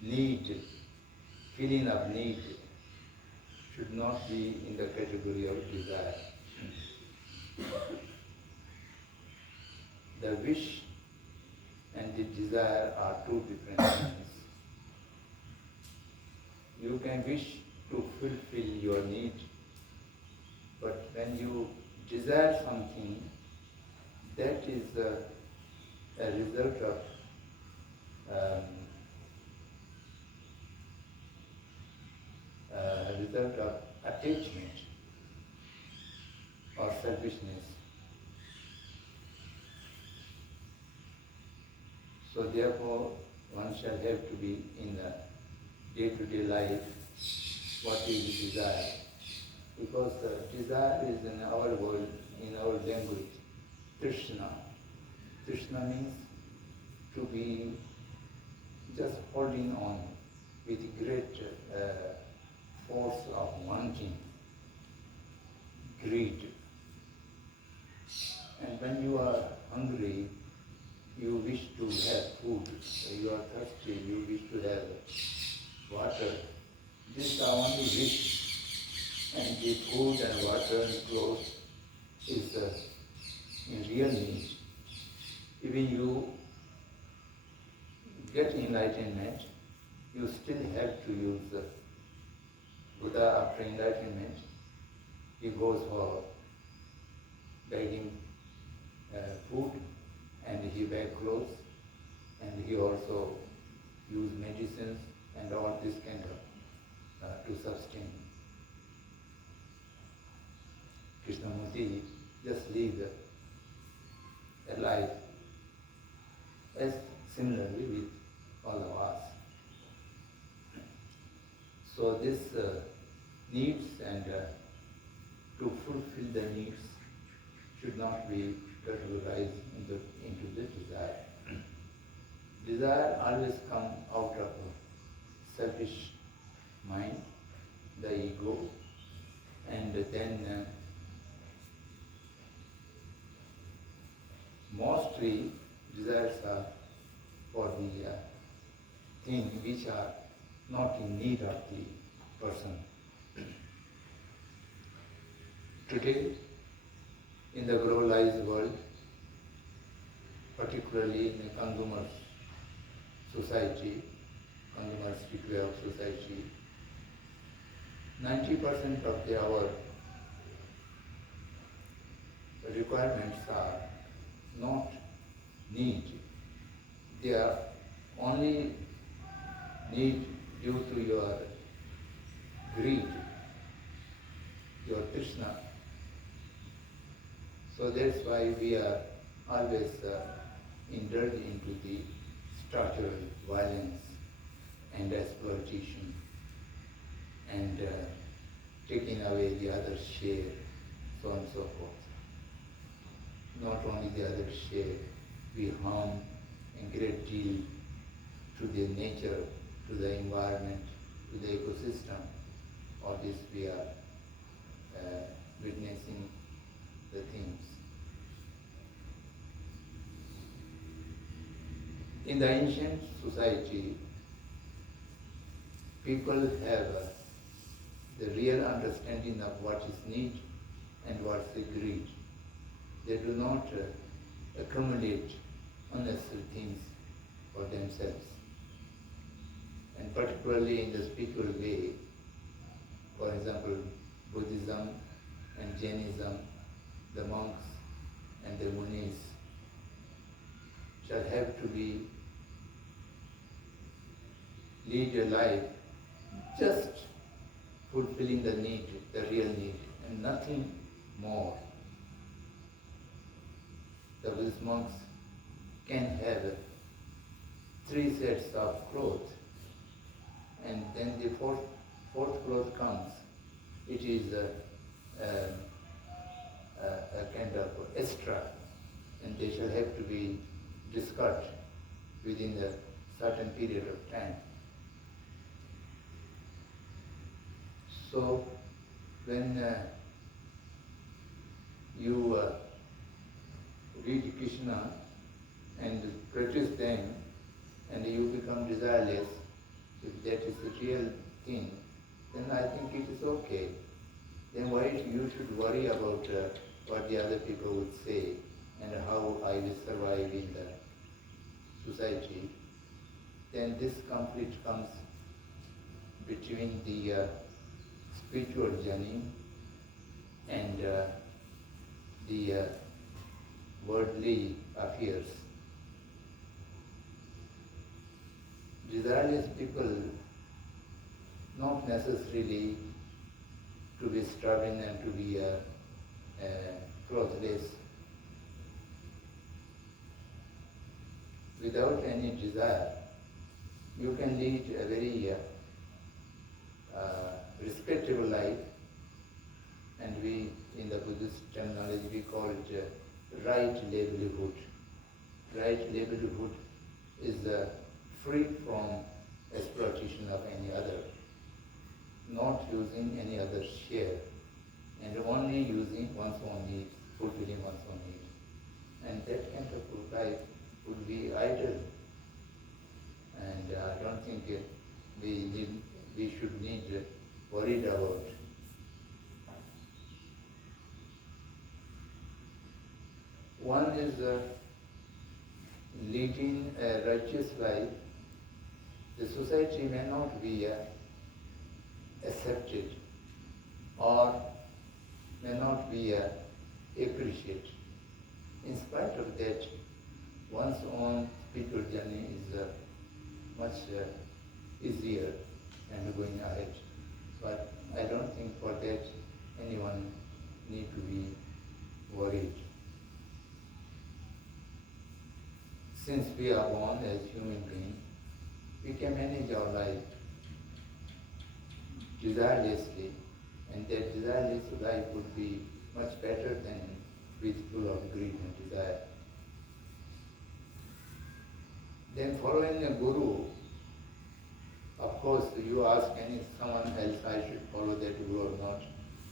need, feeling of need should not be in the category of desire. The wish and the desire are two different things. You can wish to fulfill your need, but when you desire something, that is a result of attachment or selfishness. So therefore, one shall have to be in the day-to-day life what is desire. Because desire is in our world, in our language, Krishna. Krishna means to be just holding on with great force of wanting, greed. And when you are hungry, you wish to have food. You are thirsty, you wish to have water. These are only wish. And the food and water and clothes is in real need. Even you get enlightenment, you still have to use Buddha after enlightenment. He goes for begging food, and he beg clothes, and he also use medicines and all this kind of to sustain. Krishnamurti just live a life as similarly with all of us. So this needs and to fulfill the needs should not be categorized into the desire. Desire always comes out of a selfish mind, the ego, and then mostly desires are for the things which are not in need of the person. Today, in the globalized world, particularly in the consumer society, consumer way of society, 90% of our requirements are not need. They are only need due to your greed, your Krishna. So that's why we are always indulged into the structural violence and exploitation and taking away the other share, so on and so forth. Not only the other share, we harm a great deal to the nature, to the environment, to the ecosystem. All this we are witnessing the things. In the ancient society, people have the real understanding of what is need and what is greed. They do not accumulate unnecessary things for themselves. And particularly in the spiritual way, for example, Buddhism and Jainism, the monks and the munis shall have to lead a life just fulfilling the need, the real need, and nothing more. The Buddhist monks can have 3 sets of clothes, and then the fourth cloth comes. It is a kind of extra, and they shall have to be discarded within a certain period of time. So when you read Krishna and practice them and you become desireless, if that is the real thing, then I think it is okay. Then why you should worry about what the other people would say and how I will survive in the society? Then this conflict comes between the spiritual journey and the worldly affairs. Desireless people not necessarily to be starving and to be clothless. Without any desire, you can lead a very respectable life, and we, in the Buddhist terminology, we call it right livelihood. Right livelihood is free from exploitation of any other, not using any other share, and only using one's own needs, fulfilling one's own needs. And that kind of life would be ideal. And I don't think we should need worried about. One is leading a righteous life. The society may not be accepted or may not be appreciated. In spite of that, one's own spiritual journey is much easier and going ahead. But I don't think for that anyone need to be worried. Since we are born as human beings, we can manage our life desirelessly, and that desireless life would be much better than with full of greed and desire. Then following a guru, of course you ask someone else I should follow that guru or not.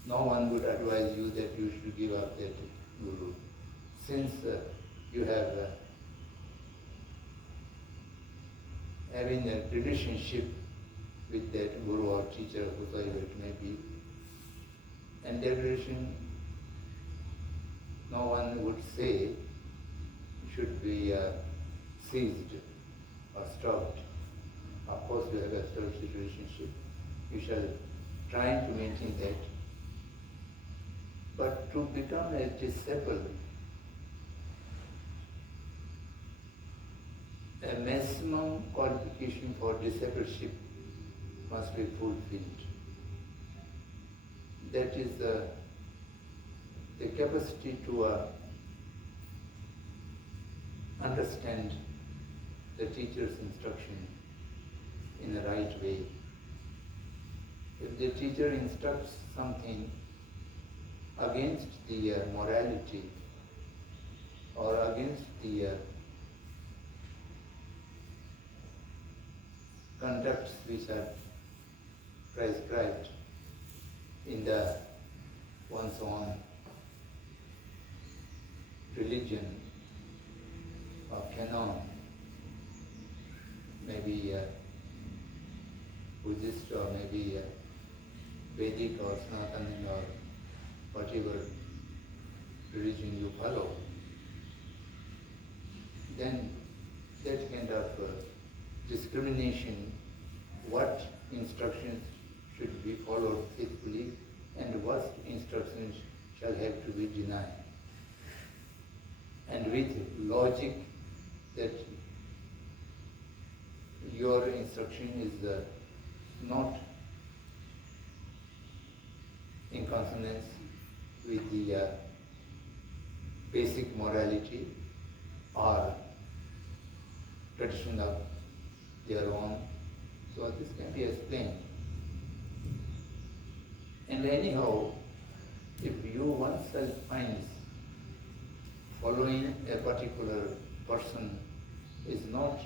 No one would advise you that you should give up that guru. Since you have having a relationship with that guru or teacher, whosoever it may be. And degradation, no one would say should be seized or stopped. Of course, you have established a relationship. You shall try to maintain that. But to become a disciple, a maximum qualification for discipleship must be fulfilled. That is the capacity to understand the teacher's instruction in the right way. If the teacher instructs something against the morality or against the conducts which are prescribed in the one's own religion or canon, maybe Buddhist or maybe Vedic or Sanatana or whatever religion you follow, then that kind of discrimination, what instructions should be followed faithfully and what instructions shall have to be denied. And with logic that your instruction is not in consonance with the basic morality or tradition of their own. So this can be explained. And anyhow, if you oneself finds following a particular person is not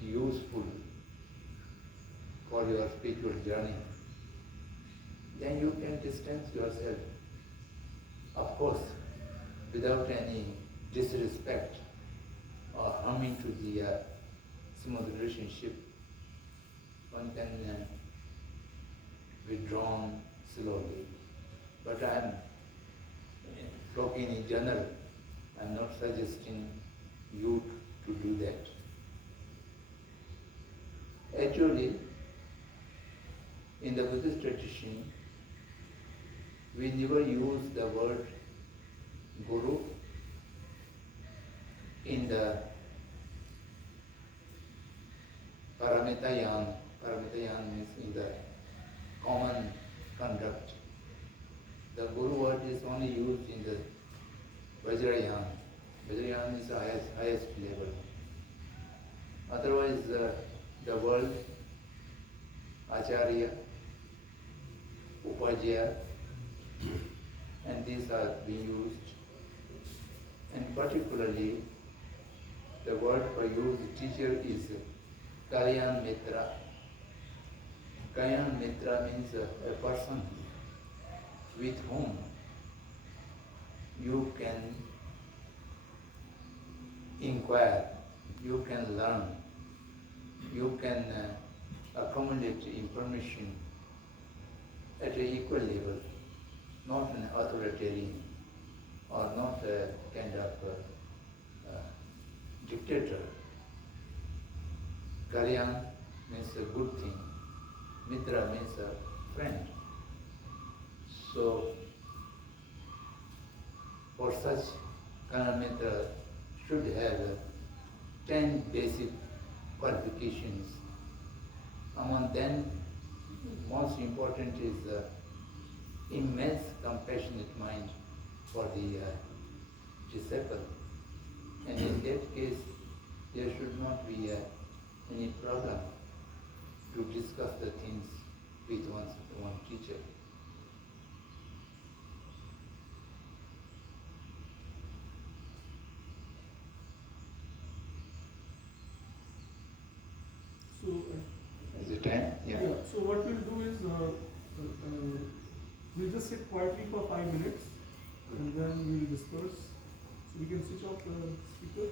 useful for your spiritual journey, then you can distance yourself. Of course, without any disrespect or harming to the smooth relationship, one can withdraw slowly. But I am talking in general. I am not suggesting you to do that. Actually, in the Buddhist tradition, we never use the word guru in the Paramitayana. Paramitayana means in the common conduct. The guru word is only used in the Vajrayana. Vajrayana is the highest level. Otherwise, the word Acharya, Upajya, and these are being used. And particularly, the word for used teacher is Kalyan Mitra. Kalyan Mitra means a person with whom you can inquire, you can learn, you can accumulate information at an equal level, not an authoritarian or not a kind of dictator. Kalyan means a good thing, Mitra means a friend. So, for such Kalyan Mitra should have 10 basic qualifications. Among them, most important is immense compassionate mind for the disciple. And in that case, there should not be any problem to discuss the things with one's one teacher. So, Is it time? Yeah. so what we'll do is we'll just sit quietly for 5 minutes and then we'll disperse. So we can switch off the speaker.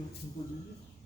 you, Rinpoche.